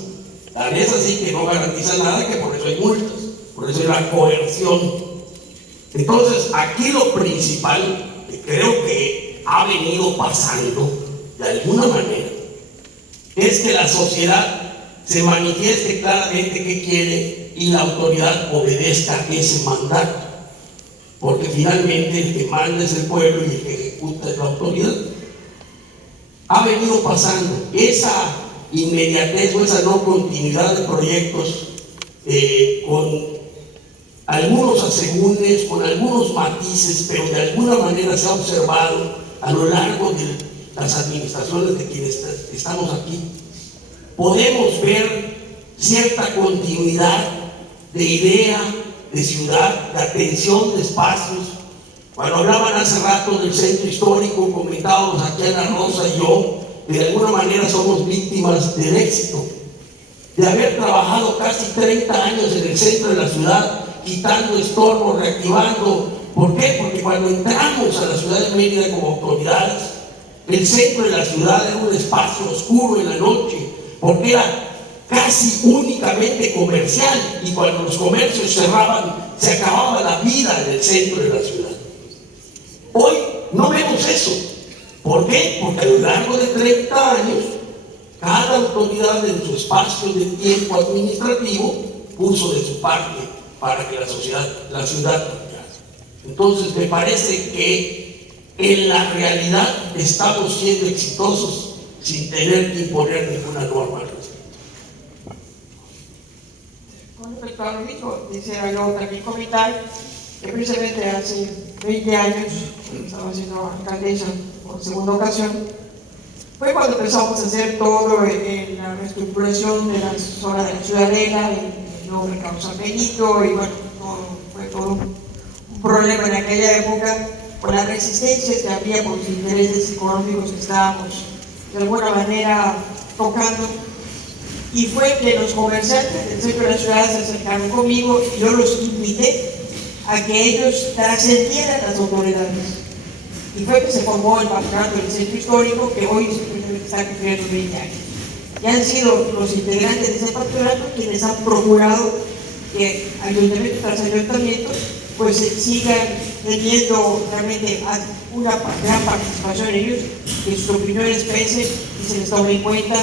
Tal es así que no garantiza nada, que por eso hay multas, por eso hay la coerción. Entonces, aquí lo principal que creo que ha venido pasando de alguna manera es que la sociedad se manifieste claramente qué quiere y la autoridad obedezca ese mandato, porque finalmente el que manda es el pueblo y el que ejecuta es la autoridad. Ha venido pasando esa inmediatez o esa no continuidad de proyectos con algunos asegúnes, con algunos matices, pero de alguna manera se ha observado a lo largo de las administraciones de quienes estamos aquí, podemos ver cierta continuidad de idea, de ciudad, de atención de espacios. Cuando hablaban hace rato del centro histórico, comentábamos aquí Ana Rosa y yo, que de alguna manera somos víctimas del éxito, de haber trabajado casi 30 años en el centro de la ciudad, quitando estorbos, reactivando. ¿Por qué? Porque cuando entramos a la ciudad de Mérida como autoridades, el centro de la ciudad era un espacio oscuro en la noche, porque era casi únicamente comercial, y cuando los comercios cerraban, se acababa la vida en el centro de la ciudad. Hoy no vemos eso. ¿Por qué? Porque a lo largo de 30 años, cada autoridad en su espacio de tiempo administrativo puso de su parte para que la ciudad cambiara. Entonces me parece que en la realidad estamos siendo exitosos sin tener que imponer ninguna norma al respecto. Con respecto a lo mismo, quisiera yo también comentar que precisamente hace 20 años, estaba siendo alcaldesa por segunda ocasión, fue cuando empezamos a hacer todo en la reestructuración de la zona de la Ciudadela, el nuevo mercado San Benito, y bueno, fue todo un problema en aquella época por las resistencias que había por los intereses económicos que estábamos de alguna manera tocando. Y fue que los comerciantes del centro de la ciudad se acercaron conmigo y yo los invité a que ellos trascendieran las autoridades. Y fue que se formó el patronato del centro histórico, que hoy está cumpliendo 20 años. Y han sido los integrantes de ese patronato quienes han procurado que ayuntamiento tras ayuntamiento pues sigan teniendo realmente una gran participación en ellos, que sus opiniones pesen y se les tome en cuenta,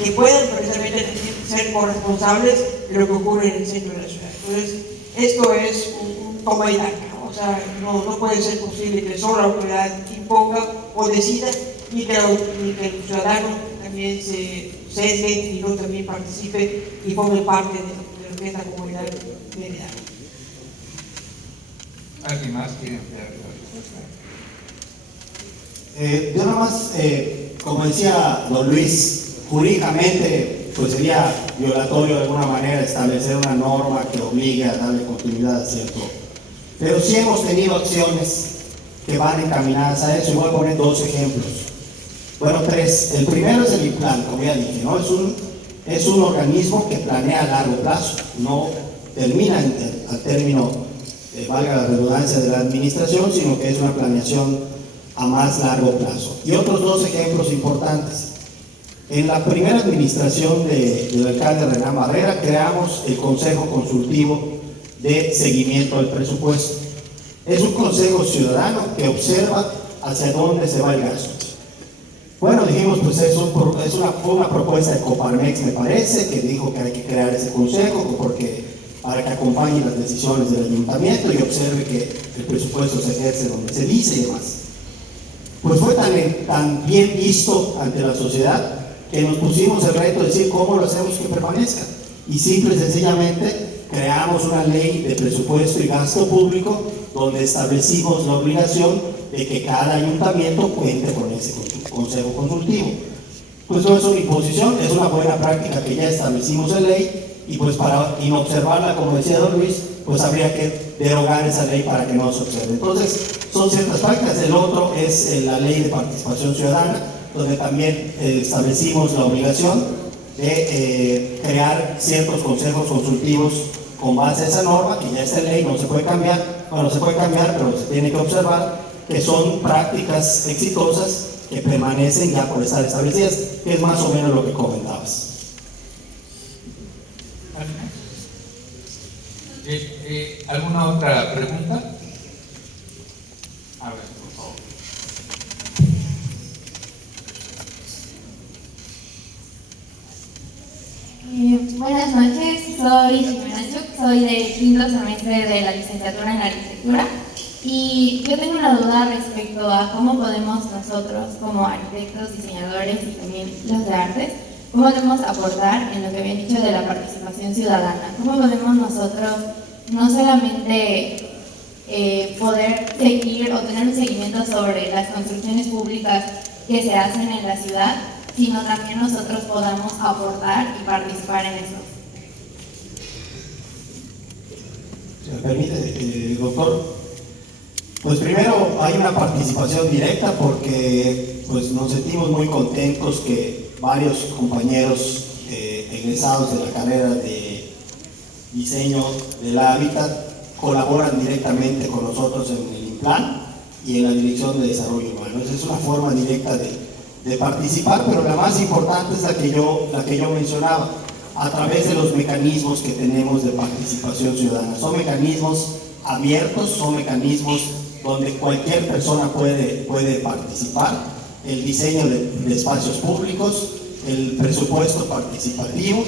que puedan precisamente ser corresponsables de lo que ocurre en el centro de la ciudad. Entonces, esto es un toma y daca, o sea, no puede ser posible que solo la autoridad imponga o decida, ni que el ciudadano también se sesgue y no también participe y forme parte de lo que es la comunidad meridana. ¿Alguien más quiere ampliar la respuesta? Yo nada más, como decía don Luis, jurídicamente pues sería violatorio de alguna manera establecer una norma que obligue a darle continuidad a cierto. Pero sí hemos tenido acciones que van encaminadas a eso, y voy a poner 2 ejemplos. Bueno, 3. El primero es el IPLAN, como ya dije, ¿no? Es un organismo que planea a largo plazo, no termina al término, valga la redundancia, de la administración, sino que es una planeación a más largo plazo. Y otros 2 ejemplos importantes. En la primera administración del alcalde Renán Barrera creamos el Consejo Consultivo de Seguimiento del Presupuesto. Es un consejo ciudadano que observa hacia dónde se va el gasto. Bueno, dijimos, pues fue una propuesta de Coparmex, me parece, que dijo que hay que crear ese consejo para que acompañe las decisiones del ayuntamiento y observe que el presupuesto se ejerce donde se dice y demás. Pues fue tan bien visto ante la sociedad que nos pusimos el reto de decir cómo lo hacemos que permanezca. Y simple y sencillamente creamos una ley de presupuesto y gasto público donde establecimos la obligación de que cada ayuntamiento cuente con ese consejo consultivo. Pues no es una imposición, es una buena práctica que ya establecimos en ley, y pues para inobservarla, como decía don Luis, pues habría que derogar esa ley para que no se observe. Entonces, son ciertas prácticas. El otro es la ley de participación ciudadana, donde también establecimos la obligación de crear ciertos consejos consultivos con base a esa norma, que ya está en ley, no se puede cambiar, bueno, se puede cambiar, pero se tiene que observar que son prácticas exitosas que permanecen ya por estar establecidas, que es más o menos lo que comentabas. ¿Alguna otra pregunta? A ver, por favor. Buenas noches, soy Jimena Chuk, soy del 5º semestre de la licenciatura en arquitectura, y yo tengo una duda respecto a cómo podemos nosotros, como arquitectos, diseñadores y también los de artes, cómo podemos aportar en lo que habían dicho de la participación ciudadana. ¿Cómo podemos nosotros no solamente poder seguir o tener un seguimiento conocimiento sobre las construcciones públicas que se hacen en la ciudad, sino también nosotros podamos aportar y participar en eso. Si me permite, doctor. Pues primero hay una participación directa porque pues, nos sentimos muy contentos que varios compañeros egresados de la carrera de diseño del hábitat colaboran directamente con nosotros en el INPLAN y en la Dirección de Desarrollo Urbano. Esa es una forma directa de participar, pero la más importante es la que yo mencionaba, a través de los mecanismos que tenemos de participación ciudadana. Son mecanismos abiertos, son mecanismos donde cualquier persona puede participar, el diseño de espacios públicos, el presupuesto participativo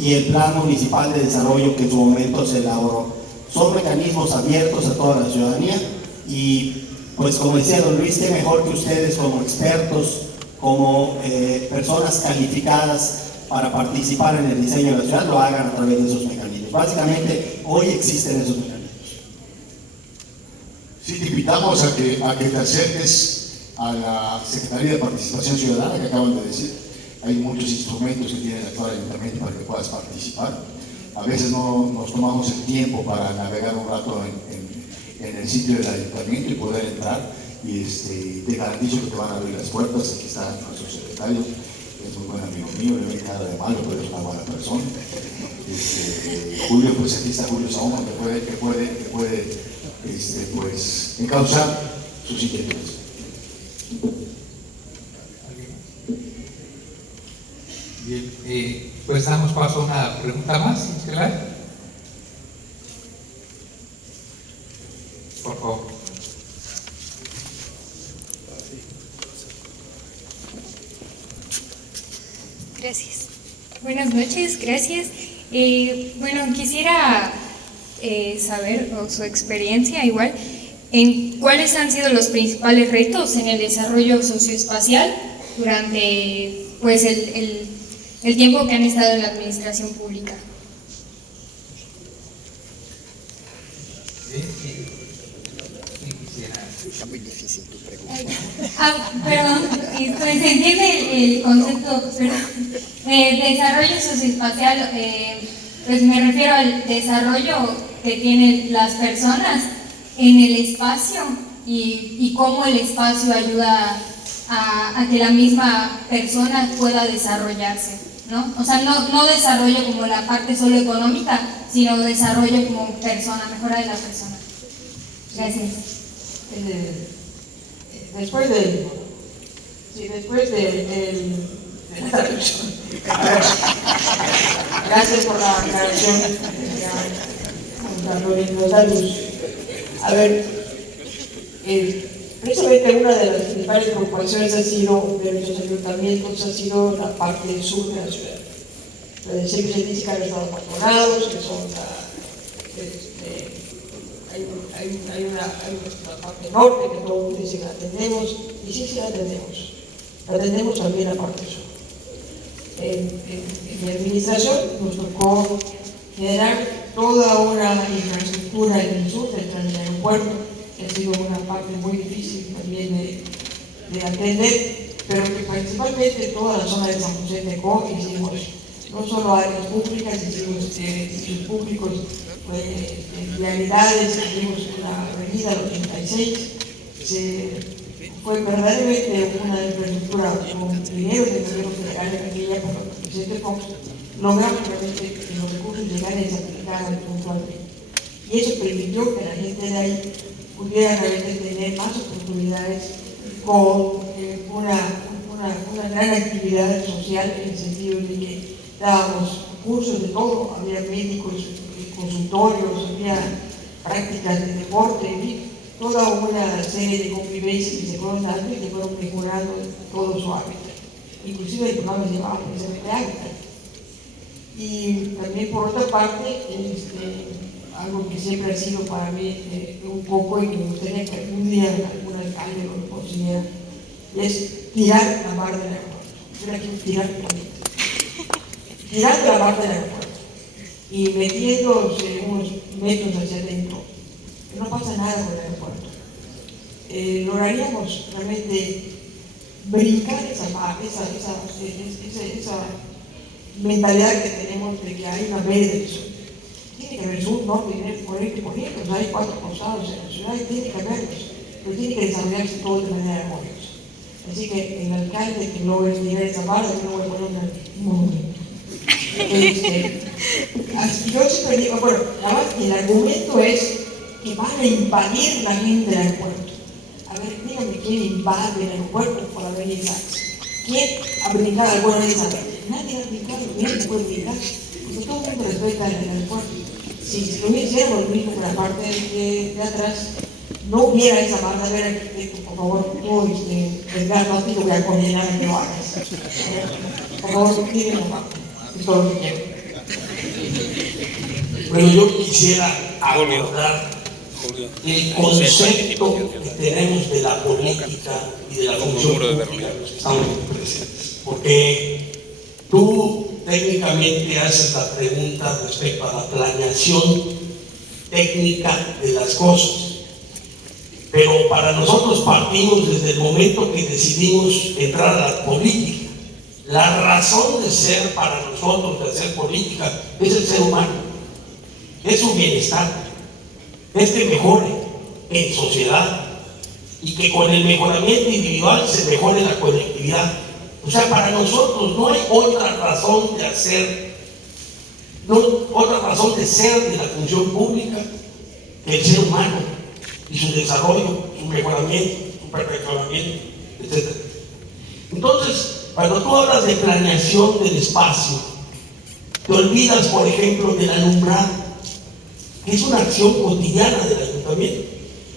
y el plan municipal de desarrollo que en su momento se elaboró. Son mecanismos abiertos a toda la ciudadanía y pues como decía don Luis, qué mejor que ustedes como expertos, como personas calificadas para participar en el diseño de la ciudad, lo hagan a través de esos mecanismos. Básicamente hoy existen esos mecanismos. Sí, te invitamos a que te acerques a la Secretaría de Participación Ciudadana que acaban de decir. Hay muchos instrumentos que tiene el actual ayuntamiento para que puedas participar. A veces no nos tomamos el tiempo para navegar un rato en el sitio del ayuntamiento y poder entrar. Y te garantizo que te van a abrir las puertas. Aquí está nuestro secretario, es un buen amigo mío, le ve nada de malo, pero es una buena persona. Julio, pues aquí está Julio Saoma, que puede pues encauzar sus inquietudes. Bien, pues damos paso a una pregunta más, Isabel. Por favor. Gracias. Buenas noches, gracias. Bueno, quisiera saber, o su experiencia igual, en cuáles han sido los principales retos en el desarrollo socioespacial durante pues el tiempo que han estado en la administración pública. Está muy difícil tu pregunta. Perdón, pues se entiende el concepto, pero desarrollo socioespacial, pues me refiero al desarrollo que tienen las personas en el espacio y cómo el espacio ayuda a que la misma persona pueda desarrollarse, ¿no? O sea, no desarrollo como la parte solo económica, sino desarrollo como persona, mejora de la persona. Gracias. Después de gracias por la aclaración, nos da luz. A ver, precisamente una de las principales preocupaciones ha sido de nuestros ayuntamientos, ha sido la parte sur de la ciudad. Siempre se dice que han estado abandonados, que son hay una parte norte que todo el mundo dice que la atendemos, y sí la atendemos. La atendemos también la parte sur. En mi administración nos tocó generar toda una infraestructura en el sur, detrás del aeropuerto, que ha sido una parte muy difícil también de atender, pero que principalmente toda la zona de San José de Co hicimos no solo áreas públicas, hicimos edificios públicos, vialidades, hicimos la avenida 86, fue verdaderamente una infraestructura con dinero de gobierno federal en aquella para el presidente Fox, logramos realmente que los recursos llegaran y se aplicaran puntualmente. Y eso permitió que la gente de ahí pudiera realmente tener más oportunidades con una gran actividad social en el sentido de que dábamos cursos de todo, había médicos, consultorios, había prácticas de deporte, en fin, toda una serie de convivencias que se fueron dando y que fueron mejorando todo su hábitat. Inclusive el programa se llamaba precisamente hábitat. Y también por otra parte, algo que siempre ha sido para mí un poco y que me gustaría que algún día algún alcalde lo considera, es tirar la barra del aeropuerto. Yo la quiero tirar bonita. Tirando la barra del aeropuerto y metiéndose unos metros hacia adentro, que no pasa nada con el aeropuerto. lograríamos realmente brincar esa mentalidad que tenemos de que hay una media del sur. Tiene que haber sur, norte, oriente y poniente. O sea, hay 4 costados en la ciudad y tiene que haberlos, pero tiene que desarrollarse todo de manera armoniosa. Así que el alcalde que logre tirar esa barra, yo no voy a poner un monumento. Yo siempre digo, bueno, el argumento es que van a invadir la gente del aeropuerto. A ver, díganme quién invade el aeropuerto por haber Isaacs. ¿Quién ha brincado al vuelo de Isaacs? Nadie ha brincado, nadie puede brincar, porque todo el mundo respeta el aeropuerto. Si lo hiciéramos lo mismo por la parte de atrás, no hubiera esa barra. A ver, arquitecto, por favor, tú, Edgar, no te voy a condenar a que lo hagas. Por favor, díganlo, es todo lo que quiero. Bueno, yo quisiera abordar el concepto que tenemos de la política y de la función pública en los que estamos presentes. Porque tú técnicamente haces la pregunta respecto a la planeación técnica de las cosas. Pero para nosotros partimos desde el momento que decidimos entrar a la política. La razón de ser para nosotros, de hacer política, es el ser humano, es su bienestar, es que mejore en sociedad y que con el mejoramiento individual se mejore la colectividad. O sea, para nosotros no hay otra razón de hacer, otra razón de ser de la función pública que el ser humano y su desarrollo, su mejoramiento, su perfeccionamiento, etc. Entonces, cuando tú hablas de planeación del espacio, te olvidas, por ejemplo, del alumbrado, que es una acción cotidiana del ayuntamiento,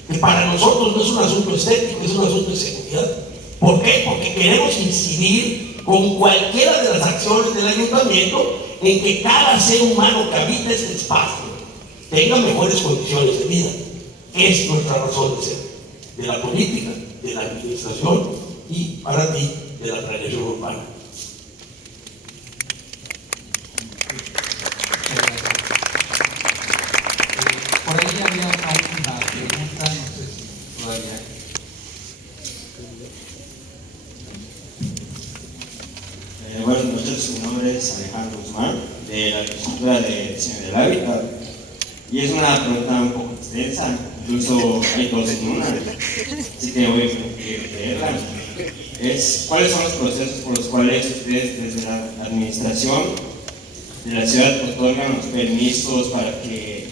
que para nosotros no es un asunto estético, es un asunto de seguridad. ¿Por qué? Porque queremos incidir con cualquiera de las acciones del ayuntamiento en que cada ser humano que habita este espacio tenga mejores condiciones de vida. Es nuestra razón de ser, de la política, de la administración y, para ti, de la planeación urbana. Por ahí había una pregunta, no sé si todavía. Buenas noches, mi nombre es Alejandro Guzmán, de la Licenciatura de Diseño del Hábitat. Y es una pregunta un poco extensa, incluso hay dos en una, así que voy a leerla. ¿Cuáles son los procesos por los cuales ustedes desde la administración de la ciudad otorgan los permisos para que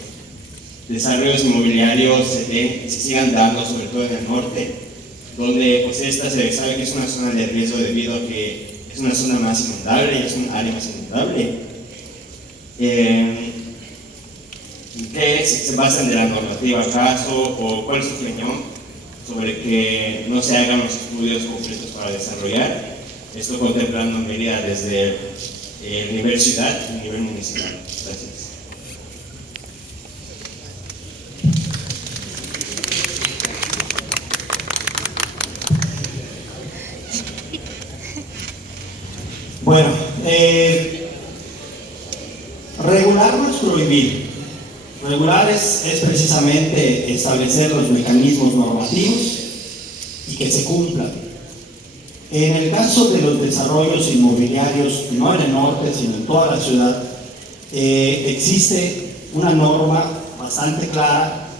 desarrollos inmobiliarios se sigan dando, sobre todo en el norte, donde pues esta se sabe que es una zona de riesgo debido a que es una zona más inundable y es un área más inundable? ¿Qué se basan de la normativa acaso o cuál es su opinión sobre que no se hagan los estudios completos para desarrollar? Esto contemplando medidas desde el nivel ciudad y el nivel municipal. Gracias. Bueno, regular no es prohibir. Regular es precisamente establecer los mecanismos normativos y que se cumplan. En el caso de los desarrollos inmobiliarios, no en el norte, sino en toda la ciudad, existe una norma bastante clara,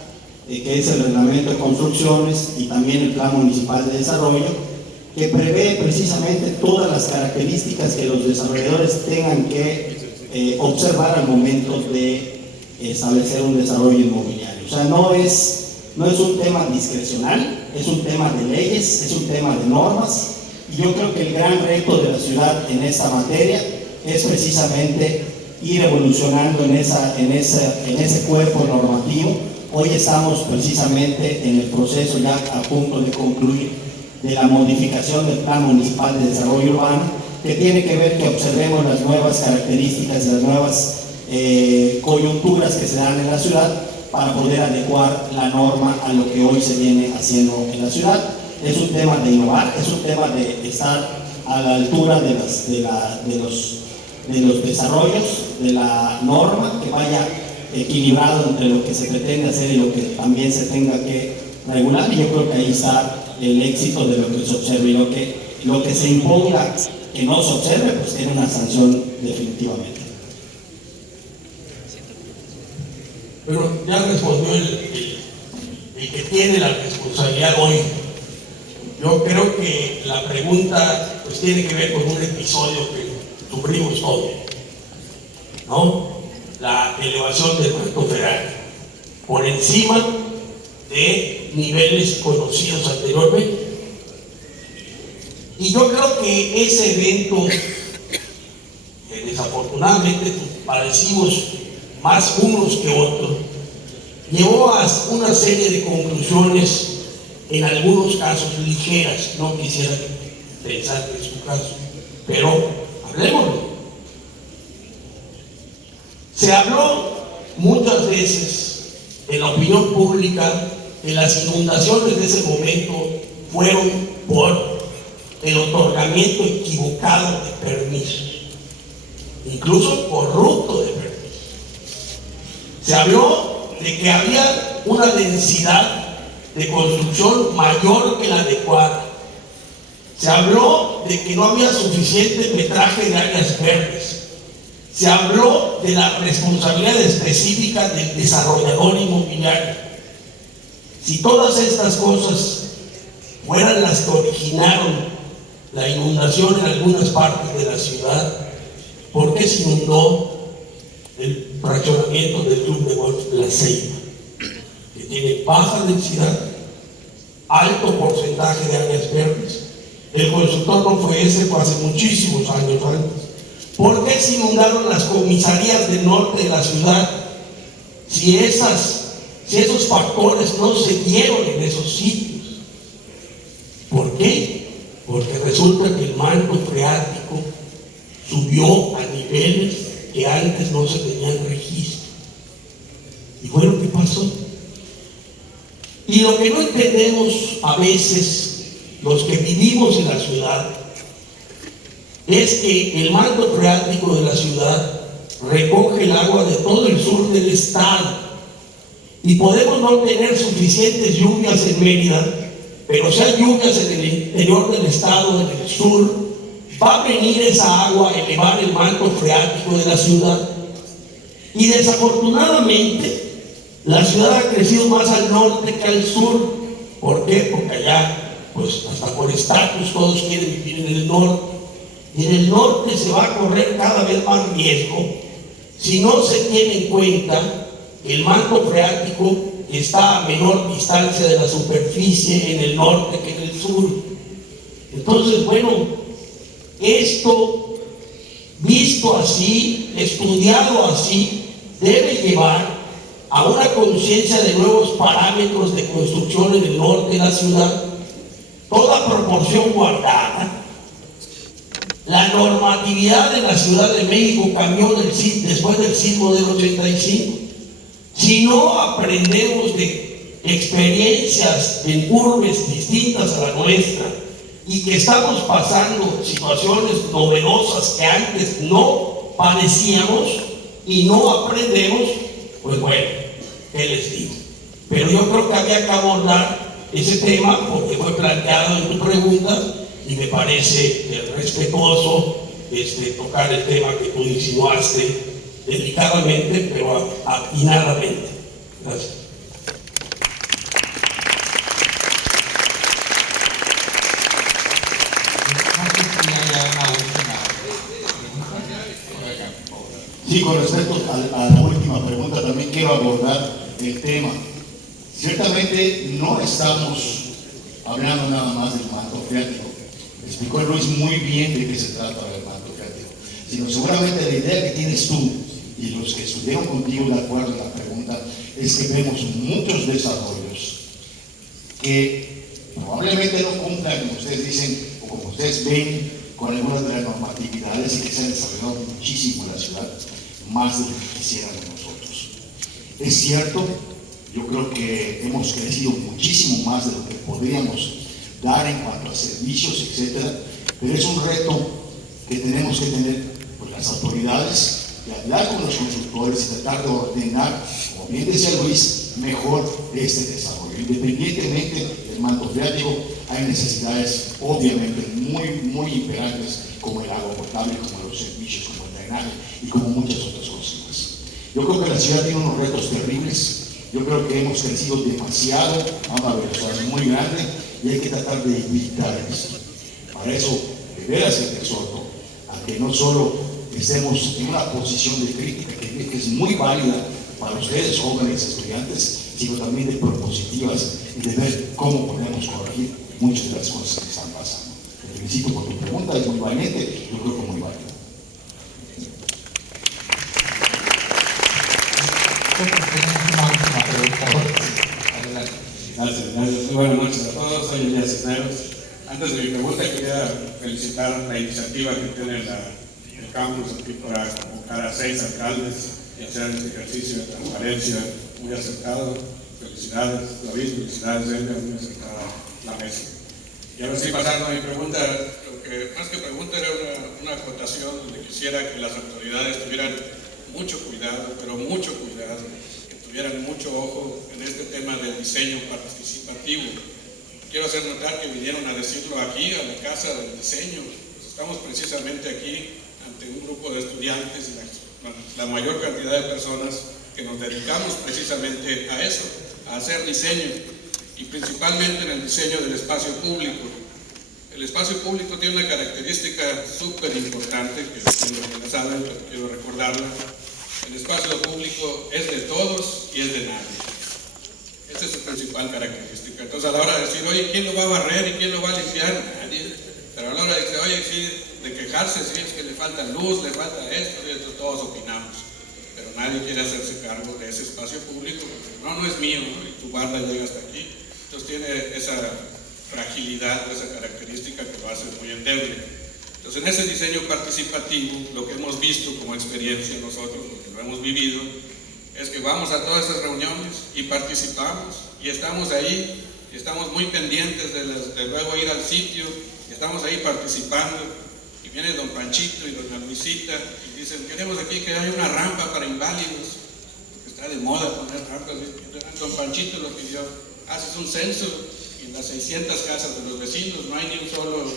que es el Reglamento de Construcciones y también el Plan Municipal de Desarrollo, que prevé precisamente todas las características que los desarrolladores tengan que observar al momento de establecer un desarrollo inmobiliario. O sea, no es un tema discrecional, es un tema de leyes, es un tema de normas, y yo creo que el gran reto de la ciudad en esta materia es precisamente ir evolucionando en ese cuerpo normativo. Hoy estamos precisamente en el proceso ya a punto de concluir de la modificación del Plan Municipal de Desarrollo Urbano, que tiene que ver que observemos las nuevas características, las nuevas coyunturas que se dan en la ciudad para poder adecuar la norma a lo que hoy se viene haciendo en la ciudad. Es un tema de innovar, es un tema de estar a la altura de los desarrollos, de la norma, que vaya equilibrado entre lo que se pretende hacer y lo que también se tenga que regular, y yo creo que ahí está el éxito de lo que se observe, y lo que se imponga que no se observe, pues tiene una sanción definitivamente. Pero ya respondió el que tiene la responsabilidad hoy. Yo creo que la pregunta pues tiene que ver con un episodio que sufrimos todos, ¿no? La elevación del manto freático por encima de niveles conocidos anteriormente. Y yo creo que ese evento, que desafortunadamente padecimos más unos que otros, llevó a una serie de conclusiones, en algunos casos ligeras. No quisiera pensar que es su caso, pero hablemoslo. Se habló muchas veces en la opinión pública que las inundaciones de ese momento fueron por el otorgamiento equivocado de permisos, incluso corrupto de permisos. Se habló de que había una densidad de construcción mayor que la adecuada. Se habló de que no había suficiente metraje de áreas verdes. Se habló de la responsabilidad específica del desarrollador inmobiliario. Si todas estas cosas fueran las que originaron la inundación en algunas partes de la ciudad, ¿por qué se inundó el fraccionamiento del club de golf La Ceiba, que tiene baja densidad, alto porcentaje de áreas verdes? El constructor no fue ese, fue hace muchísimos años antes. ¿Por qué se inundaron las comisarías del norte de la ciudad si esos factores no se dieron en esos sitios? ¿Por qué? Porque resulta que el manto freático subió a niveles que antes no se tenían registro. Y fue lo que pasó. Y lo que no entendemos a veces, los que vivimos en la ciudad, es que el manto freático de la ciudad recoge el agua de todo el sur del estado. Y podemos no tener suficientes lluvias en Mérida, pero si hay lluvias en el interior del estado, en el sur, va a venir esa agua a elevar el manto freático de la ciudad. Y desafortunadamente, la ciudad ha crecido más al norte que al sur. ¿Por qué? Porque allá, pues hasta por estatus, todos quieren vivir en el norte. Y en el norte se va a correr cada vez más riesgo si no se tiene en cuenta que el manto freático está a menor distancia de la superficie en el norte que en el sur. Entonces, bueno, esto visto así, estudiado así, debe llevar a una conciencia de nuevos parámetros de construcción en el norte de la ciudad, toda proporción guardada. La normatividad de la Ciudad de México cambió después del sismo del 85. Si no aprendemos de experiencias en urbes distintas a la nuestra y que estamos pasando situaciones novedosas que antes no padecíamos y no aprendemos, pues bueno, ¿qué les digo? Pero yo creo que había que abordar ese tema porque fue planteado en tu pregunta y me parece respetuoso tocar el tema que tú insinuaste delicadamente, pero atinadamente. Gracias. Sí, con respecto a la última pregunta, también quiero abordar el tema. Ciertamente no estamos hablando nada más del manto freático. Explicó Luis muy bien de qué se trata el manto freático, sino seguramente la idea que tienes tú y los que estuvieron contigo de acuerdo en la pregunta es que vemos muchos desarrollos que probablemente no cumplan, como ustedes dicen, o como ustedes ven, con algunas de las normatividades y que se han desarrollado muchísimo en la ciudad, más de lo que quisieran nosotros. Es cierto, yo creo que hemos crecido muchísimo más de lo que podríamos dar en cuanto a servicios, etcétera, pero es un reto que tenemos que tener pues, las autoridades, de hablar con los constructores y tratar de ordenar, como bien decía Luis, mejor este desarrollo. porque independientemente del manto freático, hay necesidades obviamente muy imperantes, como el agua potable, como los servicios, como el drenaje y como muchas otras cosas más. Yo creo que la ciudad tiene unos retos terribles. Yo creo que hemos crecido demasiado a una velocidad muy grande y hay que tratar de evitar eso. Para eso, de veras te exhorto a que no solo estemos en una posición de crítica, que es muy válida para ustedes, jóvenes estudiantes, sino también de propositivas y de ver cómo podemos corregir muchas de las cosas que están pasando. Te felicito por tu pregunta, es muy valiente, yo creo que muy válida. Gracias. Muy buenas noches a todos. Soy Elías Cisneros. Antes de mi pregunta, quería felicitar la iniciativa que tiene el campus aquí para convocar a 6 alcaldes y hacer este ejercicio de transparencia muy acertado. Felicidades, David, felicidades, Elvia, muy acertada la mesa. Y ahora sí, pasando a mi pregunta, lo que más que pregunta era una acotación donde quisiera que las autoridades tuvieran mucho cuidado, pero mucho cuidado, que tuvieran mucho ojo en este tema del diseño participativo. Quiero hacer notar que vinieron a decirlo aquí, a la Casa del Diseño. Pues estamos precisamente aquí ante un grupo de estudiantes y la mayor cantidad de personas que nos dedicamos precisamente a eso, a hacer diseño, y principalmente en el diseño del espacio público. El espacio público tiene una característica súper importante, que ya saben, pero quiero recordarla. El espacio público es de todos y es de nadie. Esa es su principal característica. Entonces, a la hora de decir, oye, ¿quién lo va a barrer y quién lo va a limpiar? Nadie. Pero a la hora de decir, oye, sí, de quejarse, sí, es que le falta luz, le falta esto, y esto, todos opinamos. Pero nadie quiere hacerse cargo de ese espacio público, porque no es mío, ¿no? Y tu barda llega hasta aquí. Entonces tiene esa fragilidad, esa característica que lo hace muy endeble. Entonces, en ese diseño participativo, lo que hemos visto como experiencia nosotros, porque lo hemos vivido, es que vamos a todas esas reuniones y participamos, y estamos ahí, y estamos muy pendientes de luego ir al sitio, y estamos ahí participando, y viene don Panchito y doña Luisita, y dicen, queremos aquí que haya una rampa para inválidos, porque está de moda poner rampas. Don Panchito lo pidió, haces un censo, y en las 600 casas de los vecinos no hay ni un solo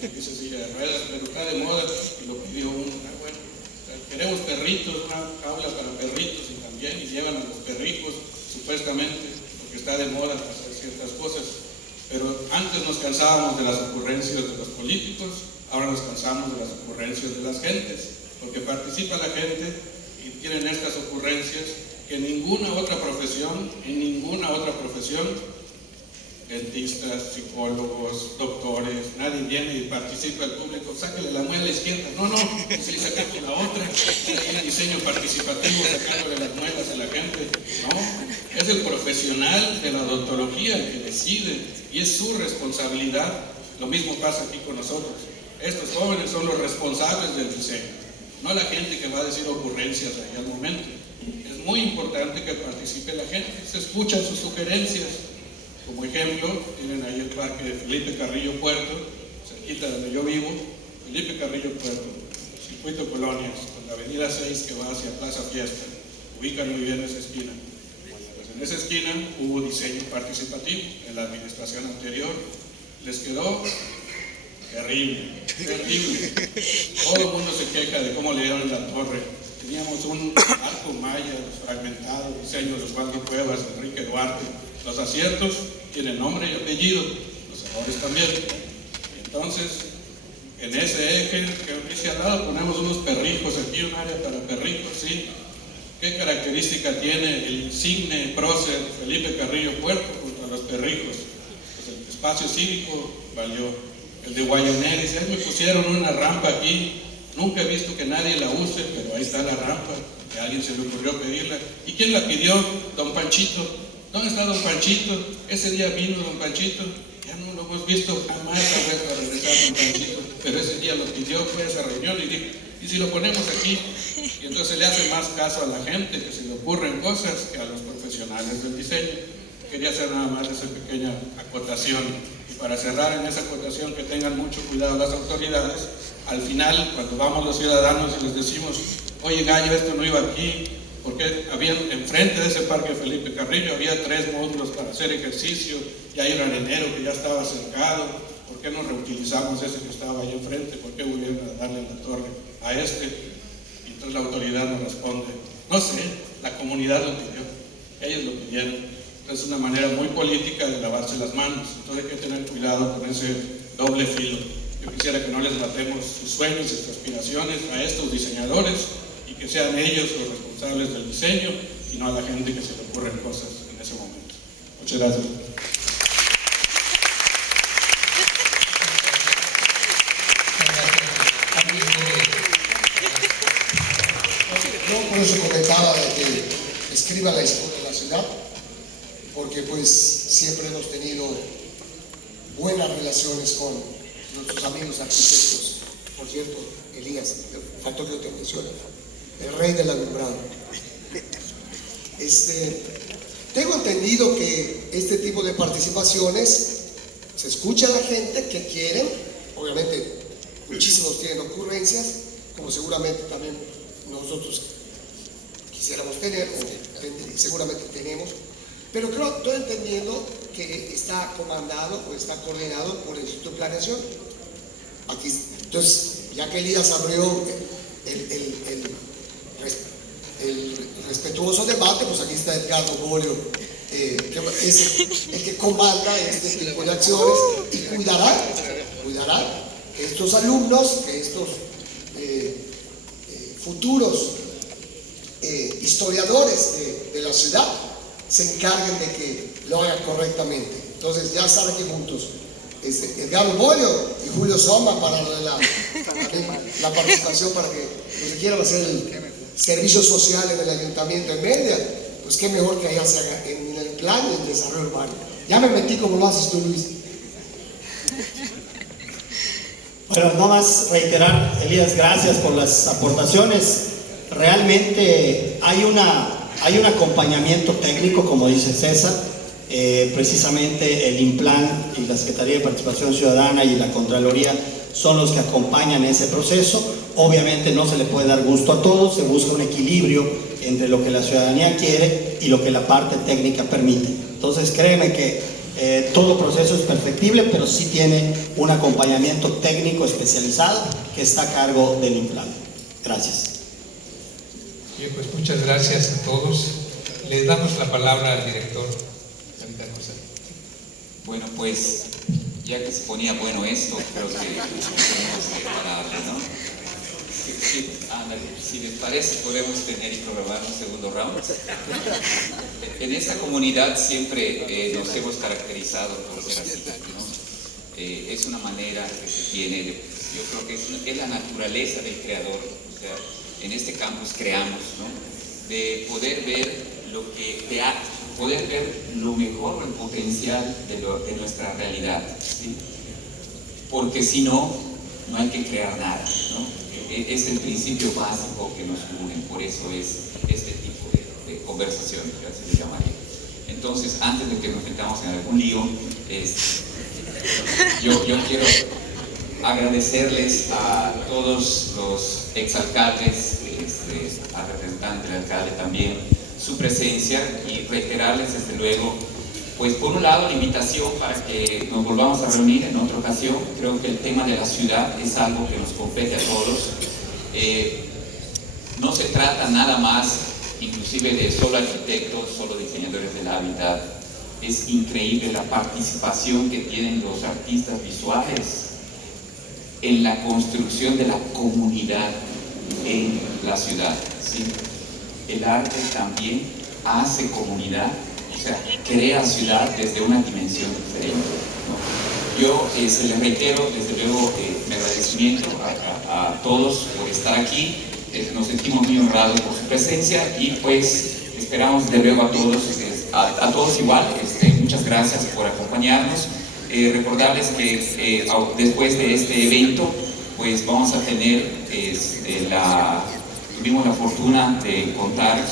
que dice silla de ruedas, pero está de moda, y lo pidió uno. Bueno, queremos perritos, una jaula para perritos, y también, y llevan a los perrijos, supuestamente, porque está de moda hacer ciertas cosas. Pero antes nos cansábamos de las ocurrencias de los políticos, ahora nos cansamos de las ocurrencias de las gentes, porque participa la gente y tienen estas ocurrencias que en ninguna otra profesión, dentistas, psicólogos, doctores, nadie viene y participa el público, sáquele la muela izquierda, no, sí, sacamos la otra, hay un diseño participativo sacándole las muelas a la gente, no, es el profesional de la odontología el que decide y es su responsabilidad. Lo mismo pasa aquí con nosotros, estos jóvenes son los responsables del diseño, no la gente que va a decir ocurrencias ahí al momento. Es muy importante que participe la gente, se escuchan sus sugerencias. Como ejemplo, tienen ahí el parque de Felipe Carrillo Puerto, cerquita de donde yo vivo, Felipe Carrillo Puerto, Circuito Colonias, con la avenida 6 que va hacia Plaza Fiesta, ubican muy bien esa esquina. Pues en esa esquina hubo diseño participativo, en la administración anterior les quedó terrible. Todo el mundo se queja de cómo le dieron la torre. Teníamos un arco maya fragmentado, diseño de Osvaldo Cuevas, Enrique Duarte. Los aciertos tienen nombre y apellido, los errores también. Entonces, en ese eje que dice al lado ponemos unos perrijos aquí, un área para perrijos, ¿sí? ¿Qué característica tiene el insigne prócer Felipe Carrillo Puerto junto a los perrijos? Pues el espacio cívico valió. El de Guayané dice, me pusieron una rampa aquí, nunca he visto que nadie la use, pero ahí está la rampa, que a alguien se le ocurrió pedirla. ¿Y quién la pidió? Don Panchito. ¿Dónde está don Panchito? Ese día vino don Panchito, ya no lo hemos visto jamás a regresar don Panchito, pero ese día lo pidió, fue a esa reunión y dijo, ¿y si lo ponemos aquí? Y entonces le hace más caso a la gente, que se le ocurren cosas, que a los profesionales del diseño. Quería hacer nada más esa pequeña acotación. Y para cerrar en esa acotación, que tengan mucho cuidado las autoridades, al final, cuando vamos los ciudadanos y les decimos, oye gallo, esto no iba aquí, porque había enfrente de ese parque Felipe Carrillo, había 3 módulos para hacer ejercicio, y hay un arenero que ya estaba cercado. ¿Por qué no reutilizamos ese que estaba ahí enfrente? ¿Por qué volvieron a darle la torre a este? Y entonces la autoridad nos responde, no sé, la comunidad lo pidió, ellos lo pidieron. Es una manera muy política de lavarse las manos. Entonces hay que tener cuidado con ese doble filo. Yo quisiera que no les matemos sus sueños y sus aspiraciones a estos diseñadores, y que sean ellos los responsables del diseño y no a la gente que se le ocurren cosas en ese momento. Muchas gracias. Yo por eso comentaba de que escriba la historia de la ciudad, porque pues siempre hemos tenido buenas relaciones con nuestros amigos arquitectos. Por cierto, Elías, el factor que te menciona, el rey del alumbrado. Tengo entendido que este tipo de participaciones se escucha a la gente que quieren, obviamente muchísimos tienen ocurrencias, como seguramente también nosotros quisiéramos tener, o seguramente tenemos, pero creo, estoy entendiendo que está comandado o está coordinado por el Instituto de Planeación. Aquí, entonces, ya que Elías abrió el respetuoso debate, pues aquí está Edgardo Borio, que es el que comanda este tipo de acciones y cuidará que estos alumnos, que estos futuros historiadores de la ciudad se encarguen de que lo hagan correctamente. Entonces ya están aquí juntos Edgardo Borio y Julio Soma para la participación, para que los que quieran hacer el servicio social en el Ayuntamiento de Mérida, pues qué mejor que allá se haga en el plan del desarrollo urbano. Ya me metí como lo haces tú, Luis. Bueno, no más reiterar, Elías, gracias por las aportaciones. Realmente hay un acompañamiento técnico, como dice César. Precisamente el INPLAN y la Secretaría de Participación Ciudadana y la Contraloría son los que acompañan ese proceso. Obviamente no se le puede dar gusto a todos, se busca un equilibrio entre lo que la ciudadanía quiere y lo que la parte técnica permite. Entonces créeme que todo proceso es perfectible, pero sí tiene un acompañamiento técnico especializado que está a cargo del INPLAN. Gracias. Bien, pues muchas gracias a todos. Le damos la palabra al director. Bueno, pues ya que se ponía bueno esto, creo que tenemos que pararle, ¿no? Si les parece, podemos tener y programar un segundo round. En esta comunidad siempre nos hemos caracterizado por ser así, ¿no? Es una manera que se tiene, yo creo que es la naturaleza del creador. O sea, en este campus creamos, ¿no? De poder ver lo que te ha, poder ver lo mejor, el potencial de nuestra realidad, ¿sí? Porque si no, no hay que crear nada, ¿no? Es el principio básico que nos une, por eso es este tipo de conversaciones, que se le llamaría. Entonces, antes de que nos metamos en algún lío, yo quiero agradecerles a todos los exalcaldes, al representante del alcalde también, su presencia, y reiterarles desde luego, pues por un lado la invitación para que nos volvamos a reunir en otra ocasión. Creo que el tema de la ciudad es algo que nos compete a todos. No se trata nada más, inclusive de solo arquitectos, solo diseñadores del hábitat. Es increíble la participación que tienen los artistas visuales en la construcción de la comunidad en la ciudad, ¿sí? El arte también hace comunidad, o sea, crea ciudad desde una dimensión diferente, ¿no? Yo se les reitero desde luego mi agradecimiento a todos por estar aquí. Nos sentimos muy honrados por su presencia y pues esperamos de luego a todos igual. Muchas gracias por acompañarnos. Recordarles que después de este evento pues vamos a tener tuvimos la fortuna de contar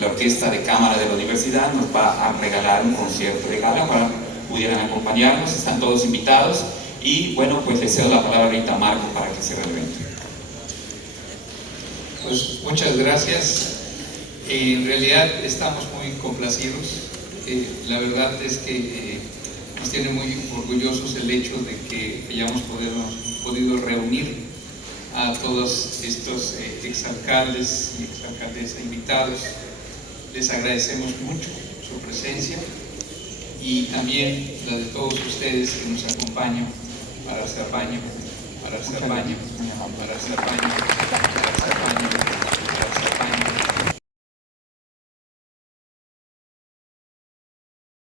la Orquesta de Cámara de la Universidad nos va a regalar un concierto de gala para que pudieran acompañarnos. Están todos invitados y bueno, pues les cedo la palabra ahorita a Marco para que cierre el evento. Pues muchas gracias. En realidad estamos muy complacidos. La verdad es que nos tiene muy orgullosos el hecho de que hayamos podido reunir a todos estos exalcaldes y exalcaldesas invitados. Les agradecemos mucho su presencia y también la de todos ustedes que nos acompañan para hacer baño, para hacer baño, para hacer baño.